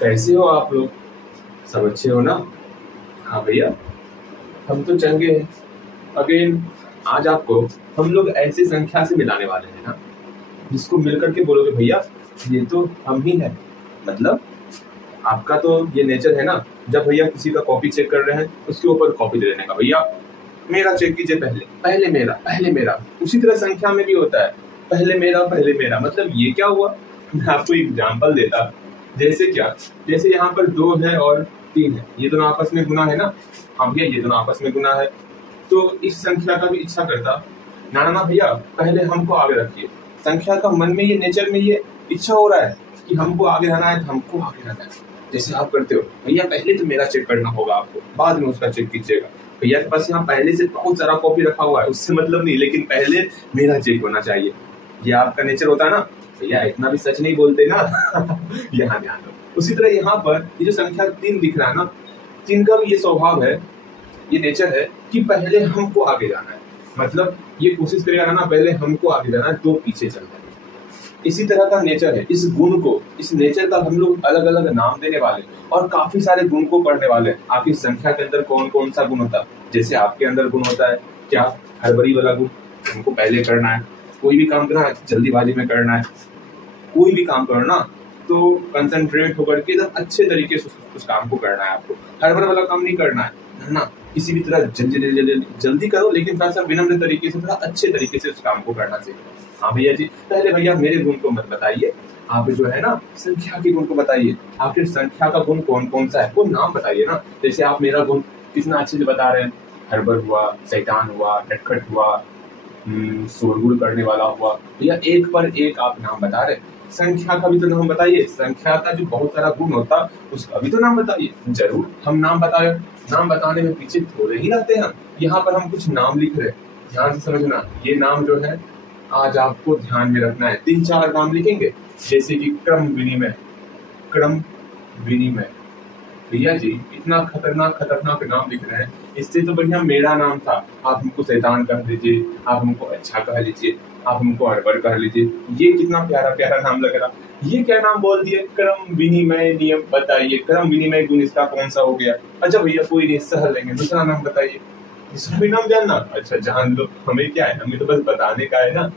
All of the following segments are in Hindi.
कैसे हो आप लोग? सब अच्छे हो ना? हाँ भैया, हम तो चंगे हैं। अगेन आज आपको हम लोग ऐसी संख्या से मिलाने वाले हैं ना, जिसको मिलकर के बोलोगे भैया ये तो हम ही है। मतलब आपका तो ये नेचर है ना, जब भैया किसी का कॉपी चेक कर रहे हैं उसके ऊपर कॉपी दे देने का, भैया मेरा चेक कीजिए, पहले पहले मेरा पहले मेरा। उसी तरह संख्या में भी होता है, पहले मेरा पहले मेरा। मतलब ये क्या हुआ, मैं आपको एग्जांपल देता। जैसे क्या, जैसे यहाँ पर 2 है और 3 है, ये दोनों आपस में गुना है ना। हाँ भैया, ये दोनों आपस में गुना है, तो इस संख्या का भी इच्छा करता ना ना ना भैया, पहले हमको आगे रखिए। संख्या का मन में, ये नेचर में ये इच्छा हो रहा है कि हमको आगे रहना है, हमको आगे रहना है। जैसे आप करते हो, भैया पहले तो मेरा चेक करना होगा आपको, बाद में उसका चेक कीजिएगा। भैया के पास यहाँ पहले से बहुत सारा कॉपी रखा हुआ है, उससे मतलब नहीं, लेकिन पहले मेरा चेक होना चाहिए। ये आपका नेचर होता है ना भैया, इतना भी सच नहीं बोलते ना। यहाँ ध्यान दो। उसी तरह यहाँ पर ये जो संख्या 3 दिख रहा है ना, 3 का भी ये स्वभाव है, ये नेचर है कि पहले हमको आगे जाना है। मतलब ये कोशिश करेगा ना, पहले हमको आगे जाना है तो पीछे चलना है। इसी तरह का नेचर है। इस गुण को, इस नेचर का हम लोग अलग अलग नाम देने वाले और काफी सारे गुण को पढ़ने वाले हैं। आपकी संख्या के अंदर कौन कौन सा गुण होता है। जैसे आपके अंदर गुण होता है क्या, हड़बड़ी वाला गुण, हमको पहले करना है। कोई भी काम करना है जल्दीबाजी में करना है, कोई भी काम करना तो कंसंट्रेट होकर के एकदम अच्छे तरीके से उस काम को करना है। आपको हड़बड़ वाला काम नहीं करना है ना। किसी भी तरह जल्दी करो, लेकिन थोड़ा सा विनम्र तरीके से, थोड़ा अच्छे तरीके से उस काम को करना चाहिए। हाँ भैया जी, पहले भैया मेरे गुण को मत बताइए, आप जो है ना संख्या के गुण को बताइए। आखिर संख्या का गुण कौन कौन सा है वो नाम बताइए ना। जैसे आप मेरा गुण कितना अच्छे से बता रहे हैं, हड़बड़ हुआ, शैतान हुआ, नटखट हुआ, शोरगुल करने वाला हुआ। भैया एक पर एक आप नाम बता रहे। संख्या का भी तो नाम बताइए, संख्या का जो बहुत सारा गुण होता उसका भी तो नाम बताइए। जरूर हम नाम बताए, नाम बताने में पीछे थोड़े ही रहते हैं। यहाँ पर हम कुछ नाम लिख रहे हैं, ध्यान से समझना। ये नाम जो है आज आपको ध्यान में रखना है। 3-4 नाम लिखेंगे, जैसे कि क्रम विनिमय, क्रम विनिमय। भैया जी इतना खतरनाक खतरनाक नाम लिख रहे हैं, इससे तो बढ़िया मेरा नाम था। आप हमको शैतान कह लीजिए, आप हमको अच्छा कह लीजिए, आप हमको अरबर कह लीजिए। ये कितना प्यारा प्यारा नाम लग रहा। ये क्या नाम बोल दिए, क्रम विनिमय नियम। बताइए क्रम विनिमय गुण इसका कौन सा हो गया। अच्छा भैया कोई नहीं, सह लेंगे, दूसरा नाम बताइए। दूसरा भी नाम जानना, अच्छा जान लो, हमें क्या है, हमें तो बस बताने का है ना।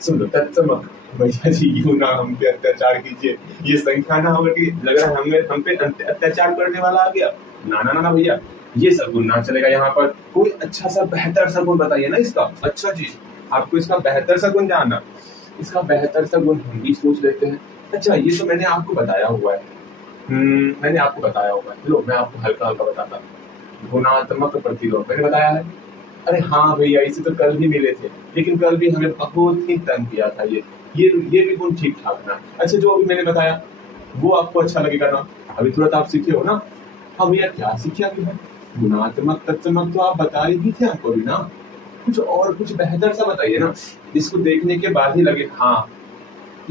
सुन लो, तत्समक। भैया जी यूं ना हम पे अत्याचार कीजिए, ये संख्या ना होकर के लग रहा है हम पे अत्याचार करने वाला आ गया। ना ना ना भैया, ये सब गुण ना चलेगा। यहाँ पर कोई अच्छा सा बेहतर सा गुण बताइए ना इसका। अच्छा जी, आपको इसका बेहतर सा गुण जानना, इसका बेहतर सा गुण हम भी सोच लेते हैं। अच्छा ये तो मैंने आपको बताया हुआ है, मैंने आपको बताया हुआ है। लो मैं आपको हल्का हल्का बताता। गुणात्मक प्रतिलोम मैंने बताया है। अरे हाँ भैया, इसे तो कल भी मिले थे, लेकिन कल भी हमें बहुत ही तंग किया था। ये भी गुण ठीक ठाक ना। अच्छा जो अभी मैंने बताया वो आपको अच्छा लगेगा ना, अभी तुरंत आप सीखे हो ना। हाँ भैया क्या सीखे अभी है, गुणात्मक तत्समक तो आप बता ही थे हमको भी ना। कुछ और कुछ बेहतर सा बताइए ना, जिसको देखने के बाद ही लगे हाँ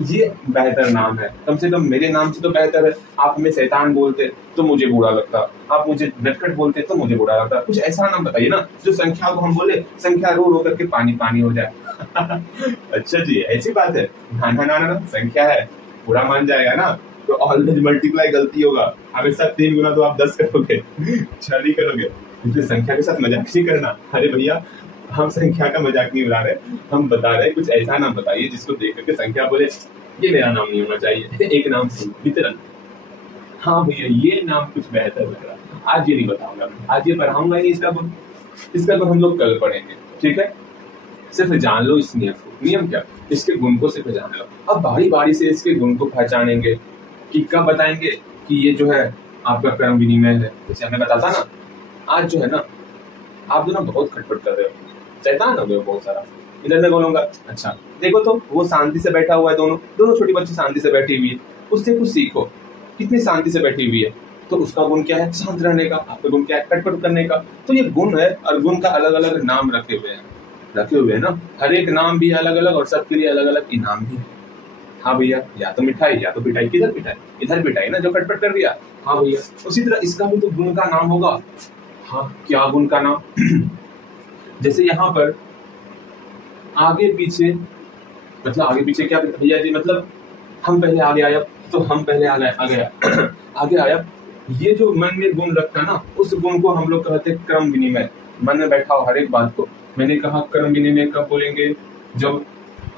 ये बेहतर नाम है। कम से कम मेरे नाम से तो बेहतर है। आप हमें शैतान बोलते तो मुझे बुरा लगता, आप मुझे नटखट बोलते तो मुझे बुरा लगता। कुछ ऐसा नाम बताइए ना जो संख्या को हम बोले, संख्या रो रो करके पानी पानी हो जाए। अच्छा जी ऐसी बात है। ना ना ना ना, संख्या है, बुरा मान जाएगा ना तो ऑलवेज मल्टीप्लाई गलती होगा। हमेशा 3 गुना तो आप 10 करोगे, 6 नहीं करोगे। इसलिए संख्या के साथ मजाक नहीं करना। अरे भैया हम संख्या का मजाक नहीं उड़ा रहे, हम बता रहे कुछ ऐसा नाम बताइए जिसको देख करके संख्या बोले ये मेरा नाम नहीं होना चाहिए। एक नाम वितरण। हाँ भैया ये नाम कुछ बेहतर लग रहा, आज ये नहीं बताऊंगा, आज ये पढ़ाऊंगा नहीं इसका गुण। इसका गुण हम लोग कल पढ़ेंगे, ठीक है। सिर्फ जान लो इस नियम को। नियम क्या, इसके गुण को सिर्फ जान लो। अब बारी बारी से इसके गुण को पहचानेंगे कि कब बताएंगे कि ये जो है आपका क्रम विनिमय है। जैसे हमें बताता ना, आज जो है ना आप जो ना बहुत खटपट कर रहे हो, शैतान हो गए बहुत सारा। इधर मैं बोलूंगा अच्छा देखो तो वो शांति से बैठा हुआ है, दोनों छोटी बच्ची शांति से बैठी हुई है, उससे कुछ सीखो, कितनी शांति से बैठी हुई है। तो उसका गुण क्या है, शांत रहने का। आपका गुण क्या है, खटपट करने का। तो ये गुण है और गुण का अलग अलग नाम रखे हुए हैं ना। हर एक नाम भी अलग अलग और सबके लिए अलग अलग इनाम भी है। हाँ भैया, या तो मिठाई या तो पिटाई। किधर पिटाई, इधर पिटाई ना जो खटपट कर दिया। हाँ भैया, उसी तरह इसका भी तो गुण का नाम होगा। हाँ क्या गुण का नाम, जैसे यहाँ पर आगे पीछे, मतलब आगे पीछे क्या भैया जी, मतलब हम पहले आगे आए तो हम पहले आगे आया ये जो मन में गुण रखता ना, उस गुण को हम लोग कहते हैं क्रम विनिमय। मन में बैठा हो हर एक बात को। मैंने कहा क्रम विनिमय कब बोलेंगे, जब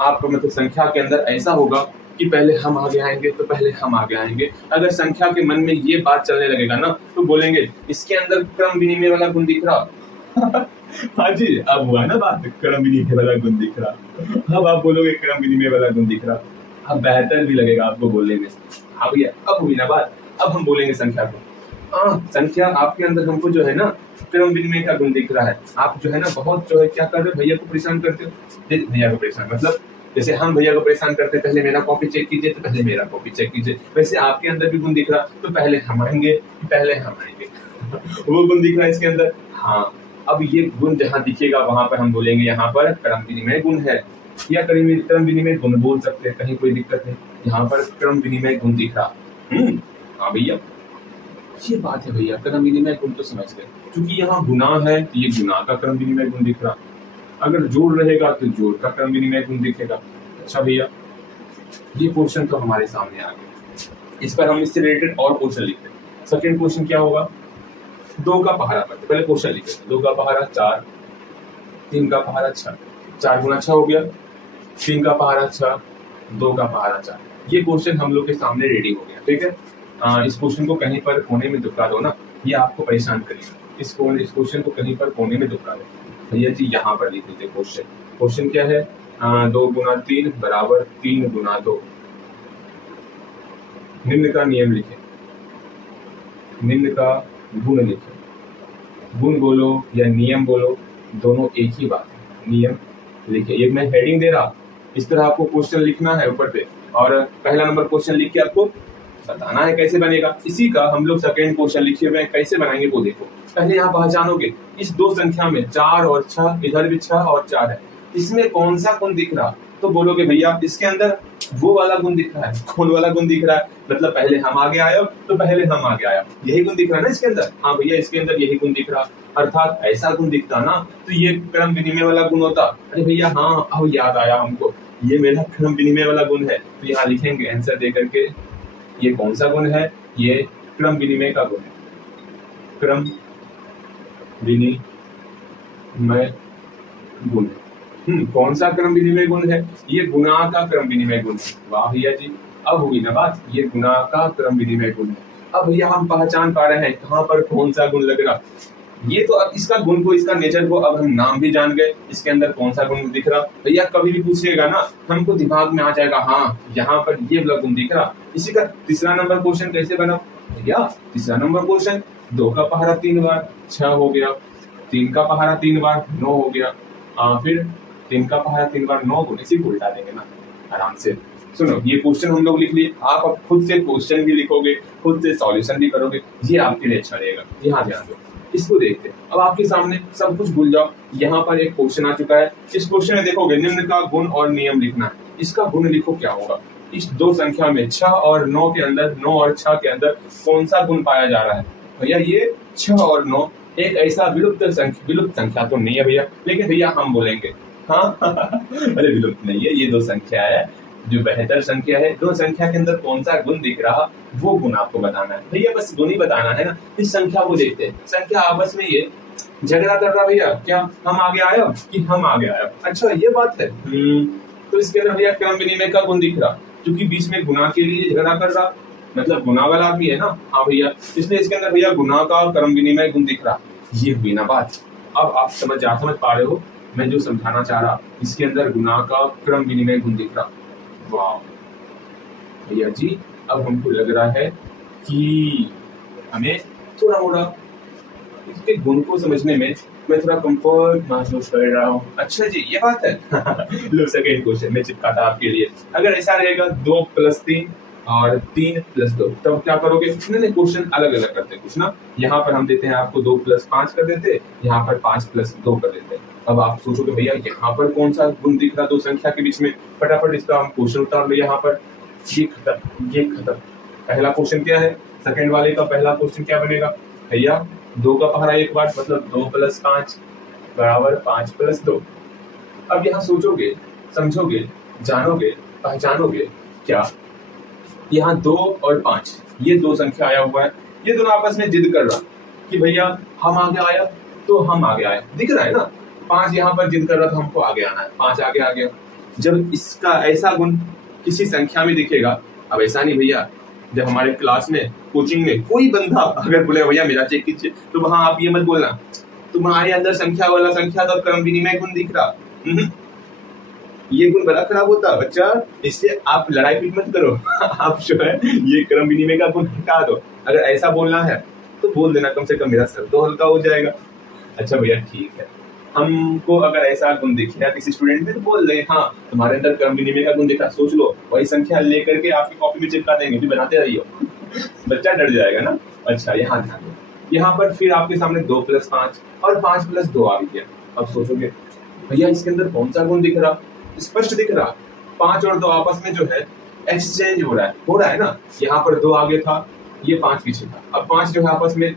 आप मतलब संख्या के अंदर ऐसा होगा कि पहले हम आगे आएंगे तो पहले हम आगे आएंगे। अगर संख्या के मन में ये बात चलने लगेगा ना, तो बोलेंगे इसके अंदर क्रम विनिमय वाला गुण दिख रहा। हाँ जी, अब हुआ ना बात, क्रम विनिमय वाला गुण दिख रहा। अब आप बोलोगे क्रम विनिमय वाला गुण दिख रहा, अब बेहतर भी लगेगा आपको बोलने में। हाँ भैया, अब हुई ना बात। अब हम बोलेंगे संख्या को। संख्या आपके अंदर हमको जो है ना क्रम विनिमय का गुण दिख रहा है। आप जो है ना बहुत जो है क्या कर रहे हो, भैया को परेशान करते हो। भैया को परेशान मतलब जैसे हम भैया को परेशान करते हैं, पहले मेरा कॉपी चेक कीजिए तो पहले मेरा कॉपी चेक कीजिए। वैसे आपके अंदर भी गुण दिख रहा, तो पहले हम आएंगे वो गुण दिख रहा है इसके अंदर। हाँ, अब ये गुण जहाँ दिखेगा वहां पर हम बोलेंगे यहाँ पर क्रम विनिमय गुण है, या क्रम विनिमय गुण बोल सकते हैं, कहीं कोई दिक्कत नहीं। यहाँ पर क्रम विनिमय गुण दिख रहा। हाँ भैया, ये बात है भैया, क्रम विनिमय गुण तो समझ गए। क्योंकि यहाँ गुना है तो ये गुना का क्रम विनिमय गुण दिख रहा। अगर जोड़ रहेगा तो जोड़ का क्रम विनिमय गुण दिखेगा। अच्छा भैया, ये क्वेश्चन तो हमारे सामने आ गया। इस पर हम इससे रिलेटेड और क्वेश्चन लिखते हैं। सेकंड क्वेश्चन क्या होगा, 2 का पहाड़ा करते। पहले क्वेश्चन लिखते हैं। 2 का पहाड़ा 4, 3 का पहाड़ा 6, 4 गुना 6 हो गया। 3 का पहाड़ा 6, 2 का पहाड़ा 4। ये क्वेश्चन हम लोग के सामने रेडी हो गया। ठीक है, इस क्वेश्चन को कहीं पर कोने में दुबका दो ना, ये आपको परेशान करेगा। इस क्वेश्चन को कहीं पर कोने में दुबका दो। भैया जी यहाँ पर लिख दीजिए क्वेश्चन क्या है, 2 गुना 3 बराबर 3 गुना 2। निम्न का नियम लिखे, निम्न का गुण लिखे। गुण बोलो या नियम बोलो, दोनों एक ही बात है। नियम लिखे, ये मैं हेडिंग दे रहा, इस तरह आपको क्वेश्चन लिखना है ऊपर पे, और पहला नंबर क्वेश्चन लिख के आपको बताना है कैसे बनेगा। इसी का हम लोग सेकंड क्वेश्चन लिखे हुए हैं, कैसे बनाएंगे वो देखो। पहले यहाँ पहचानोगे इस 2 संख्या में 4 और 6, इधर भी 6 और 4 है, इसमें कौन सा गुण दिख रहा, तो बोलोगे भैया इसके अंदर वो वाला गुण दिख रहा है। कौन वाला गुण दिख रहा है, मतलब पहले हम आगे आए तो पहले हम आगे आया, यही गुण दिख रहा है ना इसके अंदर। हाँ भैया, इसके अंदर यही गुण दिख रहा, अर्थात ऐसा गुण दिखता ना तो ये क्रम विनिमय वाला गुण होता। अरे भैया हाँ, अब याद आया हमको, ये मेरा क्रम विनिमय वाला गुण है। तो यहाँ लिखेंगे आंसर दे करके, ये कौन सा गुण है, ये क्रम विनिमय का गुण है। क्रम विनिमय गुण, कौन सा क्रम विनिमय गुण है, ये गुणा का क्रम विनिमय गुण है। वाह भैया जी, अब हुई ना बात, ये गुणा का क्रम विनिमय गुण है। अब भैया हम पहचान पा रहे हैं कहाँ पर कौन सा गुण लग रहा। ये तो अब इसका गुण को, इसका नेचर को अब हम नाम भी जान गए, इसके अंदर कौन सा गुण दिख रहा। भैया कभी भी पूछिएगा ना, हमको दिमाग में आ जाएगा, हाँ यहाँ पर ये वाला गुण दिख रहा। इसी का तीसरा नंबर क्वेश्चन कैसे बना भैया, तीसरा नंबर क्वेश्चन 2 का पहाड़ा 3 बार 6 हो गया, 3 का पहाड़ा 3 बार 9 हो गया, फिर 3 का पहाड़ा 3 बार 9 गुना, इसी को उल्टा देंगे ना आराम से। सुनो, ये क्वेश्चन हम लोग लिख लिए, आप अब खुद से क्वेश्चन भी लिखोगे, खुद से सॉल्यूशन भी करोगे, ये आपके लिए अच्छा रहेगा। यहाँ ध्यान दो, इसको देखते हैं। अब आपके सामने सब कुछ भूल जाओ, यहाँ पर एक क्वेश्चन आ चुका है। इस क्वेश्चन में देखोगे निम्न का गुण और नियम लिखना है। इसका गुण लिखो, क्या होगा, इस 2 संख्या में 6 और 9 के अंदर, 9 और 6 के अंदर कौन सा गुण पाया जा रहा है। भैया ये 6 और 9 एक ऐसा विलुप्त संख्या तो नहीं है भैया, लेकिन भैया हम बोलेंगे हाँ अरे विलुप्त नहीं है, ये 2 संख्या है जो बेहतर संख्या है। 2 संख्या के अंदर कौन सा गुण दिख रहा, वो गुण आपको बताना है भैया, बस गुण ही बताना है ना। इस संख्या को देखते हैं, संख्या आपस में ये झगड़ा कर रहा भैया, क्या हम आगे आया कि हम आगे आया, अच्छा ये बात है। तो इसके अंदर भैया क्रम विनिमय का गुण दिख रहा, क्योंकि बीच में गुना के लिए झगड़ा कर रहा, मतलब गुना वाला भी है ना। हाँ भैया, इसलिए इसके अंदर भैया गुना का क्रम विनिमय गुण दिख रहा, ये हुई ना बात। अब आप समझ पा रहे हो मैं जो समझाना चाह रहा, इसके अंदर गुना का क्रम विनिमय गुण दिख रहा। वाह भैया जी, अब हमको लग रहा है कि हमें थोड़ा मोड़ा इसके गुण को समझने में मैं थोड़ा कंफर्ट महसूस कर रहा हूँ। अच्छा जी, ये बात है लो सेकंड क्वेश्चन में चिपका था आपके लिए। अगर ऐसा रहेगा 2 + 3 और 3 + 2, तब क्या करोगे। नहीं, क्वेश्चन अलग अलग करते कुछ ना। यहाँ पर हम देते हैं आपको 2 + 5 कर देते, यहाँ पर 5 + 2 कर देते। अब आप सोचोगे भैया यहाँ पर कौन सा गुण दिख रहा 2 संख्या के बीच में, फटाफट इसका हम क्वेश्चन उतार लो। यहाँ पर ये खत्म। पहला क्वेश्चन क्या है, सेकंड वाले का पहला क्वेश्चन क्या बनेगा भैया, 2 का पहाड़ा 1 बार, मतलब 2 + 5 बराबर 5 + 2। अब यहाँ सोचोगे, समझोगे, जानोगे, पहचानोगे क्या, यहाँ 2 और 5 ये दो संख्या आया हुआ है, ये दोनों आपस में जिद कर रहा कि भैया हम आगे आया तो हम आगे आए, दिख रहा है ना। 5 यहाँ पर जिद कर रहा था हमको आगे आना है, 5 आगे आ गया। जब इसका ऐसा गुण किसी संख्या में दिखेगा, अब ऐसा नहीं भैया, जब हमारे क्लास में कोचिंग में कोई बंदा अगर बोले भैया मेरा चेक कीजिए, तो वहां आप ये मत बोलना तुम्हारे अंदर संख्या वाला संख्या तो क्रम विनिमय गुण दिख रहा, ये गुण बड़ा खराब होता बच्चा, इसलिए आप लड़ाई पीट मत करो आप जो है ये क्रम विनिमय का गुण हटा दो। अगर ऐसा बोलना है तो बोल देना, कम से कम मेरा सर तो हल्का हो जाएगा। अच्छा भैया ठीक है, हमको अगर ऐसा गुण दिख रहा किसी स्टूडेंट में तो बोल दे हाँ तुम्हारे अंदर क्रम विनिमय का गुण दिखा, सोच लो वही संख्या लेकर के आपकी कॉपी में चिपका देंगे, फिर बनाते रहिए बच्चा डर जाएगा ना। अच्छा यहाँ ध्यान दो, यहाँ पर फिर आपके सामने 2 + 5 और 5 + 2 आ गया। अब सोचोगे भैया इसके अंदर कौन सा गुण दिख रहा, स्पष्ट दिख रहा 5 और 2 आपस में जो है एक्सचेंज हो रहा है ना। यहाँ पर 2 आगे था, ये 5 पीछे था, अब 5 जो है आपस में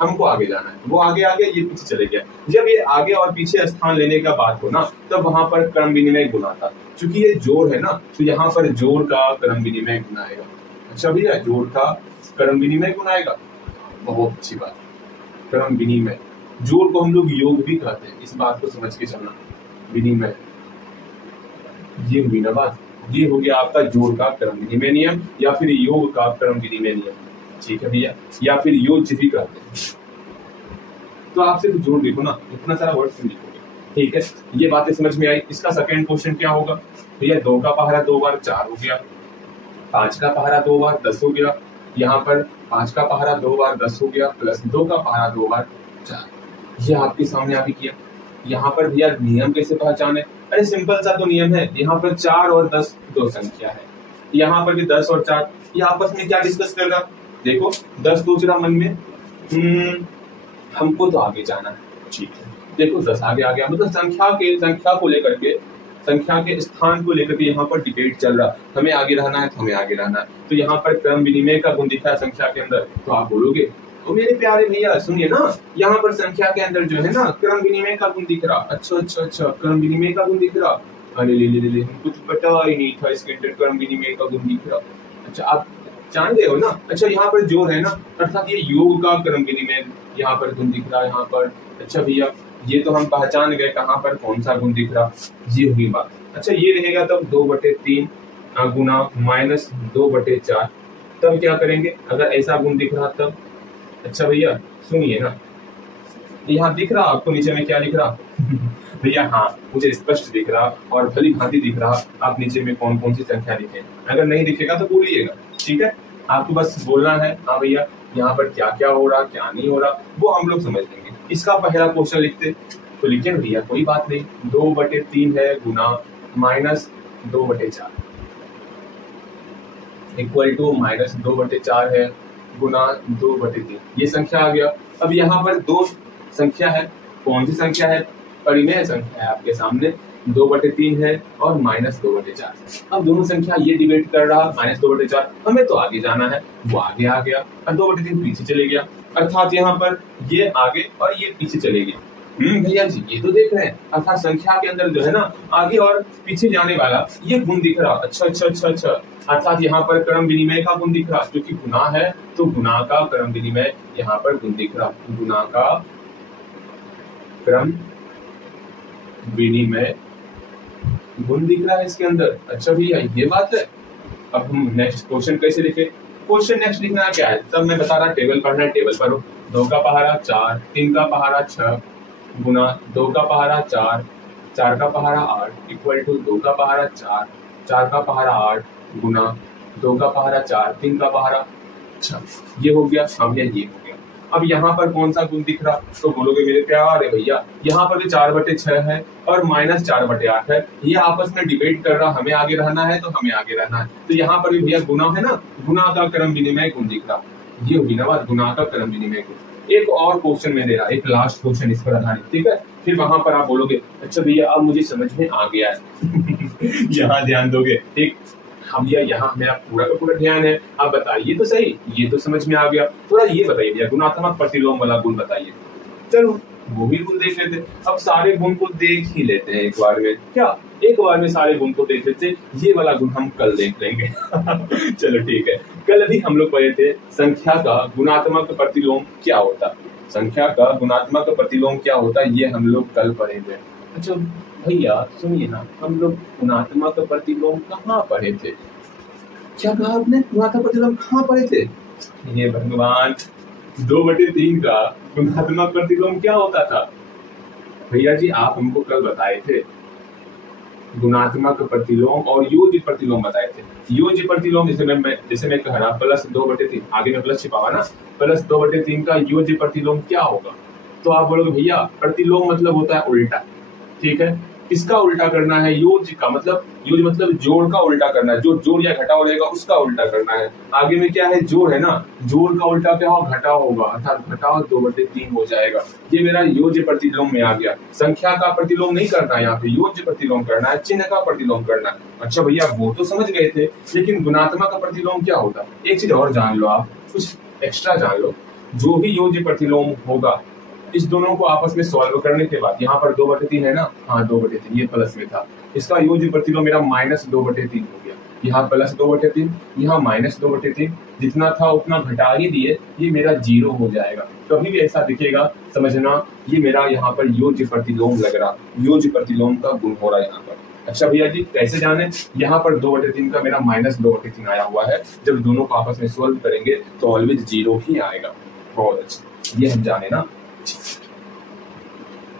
हमको आगे जाना है, वो आगे ये पीछे चले गया। जब ये आगे और पीछे स्थान लेने का बात हो ना, तब वहां पर क्रम विनिमय गुण आता, क्योंकि ये जोड़ है ना, तो यहाँ पर जोड़ का क्रम विनिमय गुण आएगा। अच्छा भैया जोड़ का क्रम विनिमय गुण आएगा, बहुत अच्छी बात। क्रम विनिमय, जोड़ को हम लोग योग भी कहते हैं, इस बात को समझ के चलना। विनिमय ये हुई ना बात, ये हो गया आपका जोड़ का क्रम विनिमय नियम या फिर योग का क्रम विनिमय नियम, ठीक है भैया, या फिर योग भी कहते हैं। तो आप सिर्फ जोड़ देखो ना, इतना सारा वर्ड क्यों लिखोगे, ठीक है। ये बातें समझ में आई। इसका सेकंड क्वेश्चन क्या होगा भैया, 2 का पहाड़ा 2 बार 4 हो गया, 5 का पहाड़ा 2 बार 10 हो गया, यहाँ पर 5 का पहाड़ा 2 बार 10 हो गया प्लस 2 का पहाड़ा 2 बार 4, ये आपके सामने अभी किया। यहाँ पर भैया नियम कैसे पहचाने, अरे सिंपल सा तो नियम है, यहाँ पर 4 और 10 दो संख्या है, यहाँ पर भी 10 और 4 ये आपस में क्या डिस्कस कर रहा, देखो 10 सोच रहा मन में हमको तो आगे जाना है, ठीक है। देखो 10 आगे आ गया, मतलब संख्या को लेकर के, संख्या के स्थान को लेकर के यहाँ पर डिबेट चल रहा, हमें आगे रहना है तो हमें आगे रहना है। तो यहाँ पर क्रम विनिमय का गुण दिखा है संख्या के अंदर, तो आप बोलोगे तो मेरे प्यारे भैया सुनिए ना, यहाँ पर संख्या के अंदर जो है ना क्रम विनिमय का गुण दिख रहा। अच्छा क्रम विनिमय का गुण दिख रहा, अरे ले कुछ पता ही नहीं था इसके अंदर क्रम विनिमय का गुण दिख रहा। अच्छा आप जान गए हो ना। अच्छा यहाँ पर जोड़ है ना, अर्थात ये योग का क्रम विनिमय यहाँ पर गुण दिख रहा है यहाँ पर। अच्छा भैया ये तो हम पहचान गए कहाँ पर कौन सा गुण दिख रहा, ये हुई बात। अच्छा ये रहेगा तब 2/3 गुना -2/4, तब क्या करेंगे अगर ऐसा गुण दिख रहा तब। अच्छा भैया सुनिए ना, यहाँ दिख रहा आपको नीचे में क्या लिख रहा भैया हाँ मुझे स्पष्ट दिख रहा और भली भांति दिख रहा, आप नीचे में कौन कौन सी संख्या लिखे, अगर नहीं दिखेगा तो बोलिएगा, ठीक है। आपको बस बोलना है हाँ भैया यहाँ पर क्या क्या हो रहा क्या नहीं हो रहा वो हम लोग समझ लेंगे। इसका पहला क्वेश्चन लिखते तो लिखे भैया कोई बात नहीं, 2/3 है गुना -2/4 इक्वल टू -2/4 है गुना 2/3, ये संख्या आ गया। अब यहाँ पर दो संख्या है, कौन सी संख्या है, परिमेय संख्या है आपके सामने, 2/3 है और -2/4। अब दोनों संख्या ये डिबेट कर रहा -2/4, हमें तो आगे जाना है, वो आगे आ गया और 2/3 पीछे चले गया, अर्थात यहाँ पर ये आगे और ये पीछे चले गए। भैया जी ये तो देख रहे हैं, अर्थात संख्या के अंदर जो है ना आगे और पीछे जाने वाला ये गुण दिख रहा। अच्छा, अर्थात यहाँ पर क्रम विनिमय का गुण दिख रहा, जो कि गुना है तो गुना का क्रम विनिमय यहाँ पर गुण दिख रहा, गुना का क्रम विनिमय गुण दिख रहा है इसके अंदर। अच्छा भैया ये बात है। अब हम नेक्स्ट क्वेश्चन कैसे लिखे, क्वेश्चन नेक्स्ट लिखना क्या है, सब मैं बता रहा, टेबल पढ़ना है, टेबल पढ़ो। 2 का पहाड़ा 4, 3 का पहाड़ा 6 गुना 2 का पहाड़ा 4, 4 का पहाड़ा 8 इक्वल टू 2 का पहाड़ा 4, 4 का पहाड़ा 8 गुना 2 का पहाड़ा 4, 3 का पहाड़ा। अच्छा ये हो गया, अब ये हो गया। अब यहाँ पर कौन सा गुण दिख रहा, तो बोलोगे मेरे प्यारे भैया यहाँ पर भी 4/6 है और -4/8 है, ये आपस में डिबेट कर रहा, हमें आगे रहना है तो हमें आगे रहना है। तो यहाँ पर भी भैया गुना है ना, गुना का क्रम विनिमय गुण दिख रहा, ये होगी ना बात, गुना का क्रम विनिमय गुण। एक और क्वेश्चन में दे रहा, एक लास्ट क्वेश्चन इस पर आधारित, ठीक है। फिर वहां पर आप बोलोगे अच्छा भैया अब मुझे समझ में आ गया है यहाँ ध्यान दोगे, ठीक। हाँ भैया यहाँ मेरा पूरा का पूरा ध्यान है, आप बताइए तो सही, ये तो समझ में आ गया, थोड़ा ये बताइए भैया गुणात्मक प्रतिलोम वाला गुण बताइए। चलो वो भी गुण देख लेते, अब सारे गुण को देख ही लेते हैं एक बार में, क्या एक बार में सारे गुण को देख लेते, ये वाला गुण हम कल देख लेंगे। चलो ठीक है, कल भी हम लोग पढ़े थे संख्या का गुणात्मक प्रतिलोम क्या होता, संख्या का गुणात्मक प्रतिलोम क्या होता, ये हम लोग कल पढ़े थे। अच्छा भैया सुनिए ना, हम लोग गुणात्मक प्रतिलोम कहाँ पढ़े थे? क्या कहा आपने? गुणात्मक प्रतिलोम कहाँ पढ़े थे? ये भगवान, 2/3 का गुणात्मक प्रतिलोम क्या होता था? भैया जी आप हमको कल बताए थे गुणात्मक प्रतिलोम और योज्य प्रतिलोम बताए थे। योज्य प्रतिलोम जैसे मैं कह रहा +2/3, आगे में प्लस छिपावा ना, +2/3 का योज्य प्रतिलोम क्या होगा? तो आप बोलोगे भैया प्रतिलोम मतलब होता है उल्टा, ठीक है। किसका उल्टा करना है? योज्य का, मतलब योज्य मतलब जोड़ का उल्टा करना है, जो जोड़ या घटाव रहेगा उसका उल्टा करना है। आगे में क्या है? जोड़ है ना, जोड़ का उल्टा क्या होगा? घटाव होगा, अर्थात घटाव 2/3 हो जाएगा। ये मेरा योज्य प्रतिलोम में आ गया। संख्या का प्रतिलोम नहीं करना है, यहाँ पे योज्य प्रतिलोम करना है, चिन्ह का प्रतिलोम करना है। अच्छा भैया वो तो समझ गए थे, लेकिन गुणात्मक का प्रतिलोम क्या होता? एक चीज और जान लो, आप कुछ एक्स्ट्रा जान लो। जो भी योज्य प्रतिलोम होगा, इस दोनों को आपस में सॉल्व करने के बाद, यहाँ पर 2/3 है ना, हाँ 2/3, ये प्लस में था, इसका योज्य प्रतिलोम मेरा -2/3 हो गया। यहाँ +2/3, यहाँ -2/3, जितना था उतना घटा ही दिए, ये मेरा 0 हो जाएगा। कभी भी ऐसा दिखेगा समझना ये मेरा यहाँ पर योज्य प्रतिलोम लग रहा, योज्य प्रतिलोम का गुण हो रहा है यहाँ पर। अच्छा भैया जी कैसे जाने? यहाँ पर 2/3 का मेरा -2/3 आया हुआ है, जब दोनों को आपस में सॉल्व करेंगे तो ऑलवेज 0 ही आएगा। बहुत अच्छा, ये हम जाने ना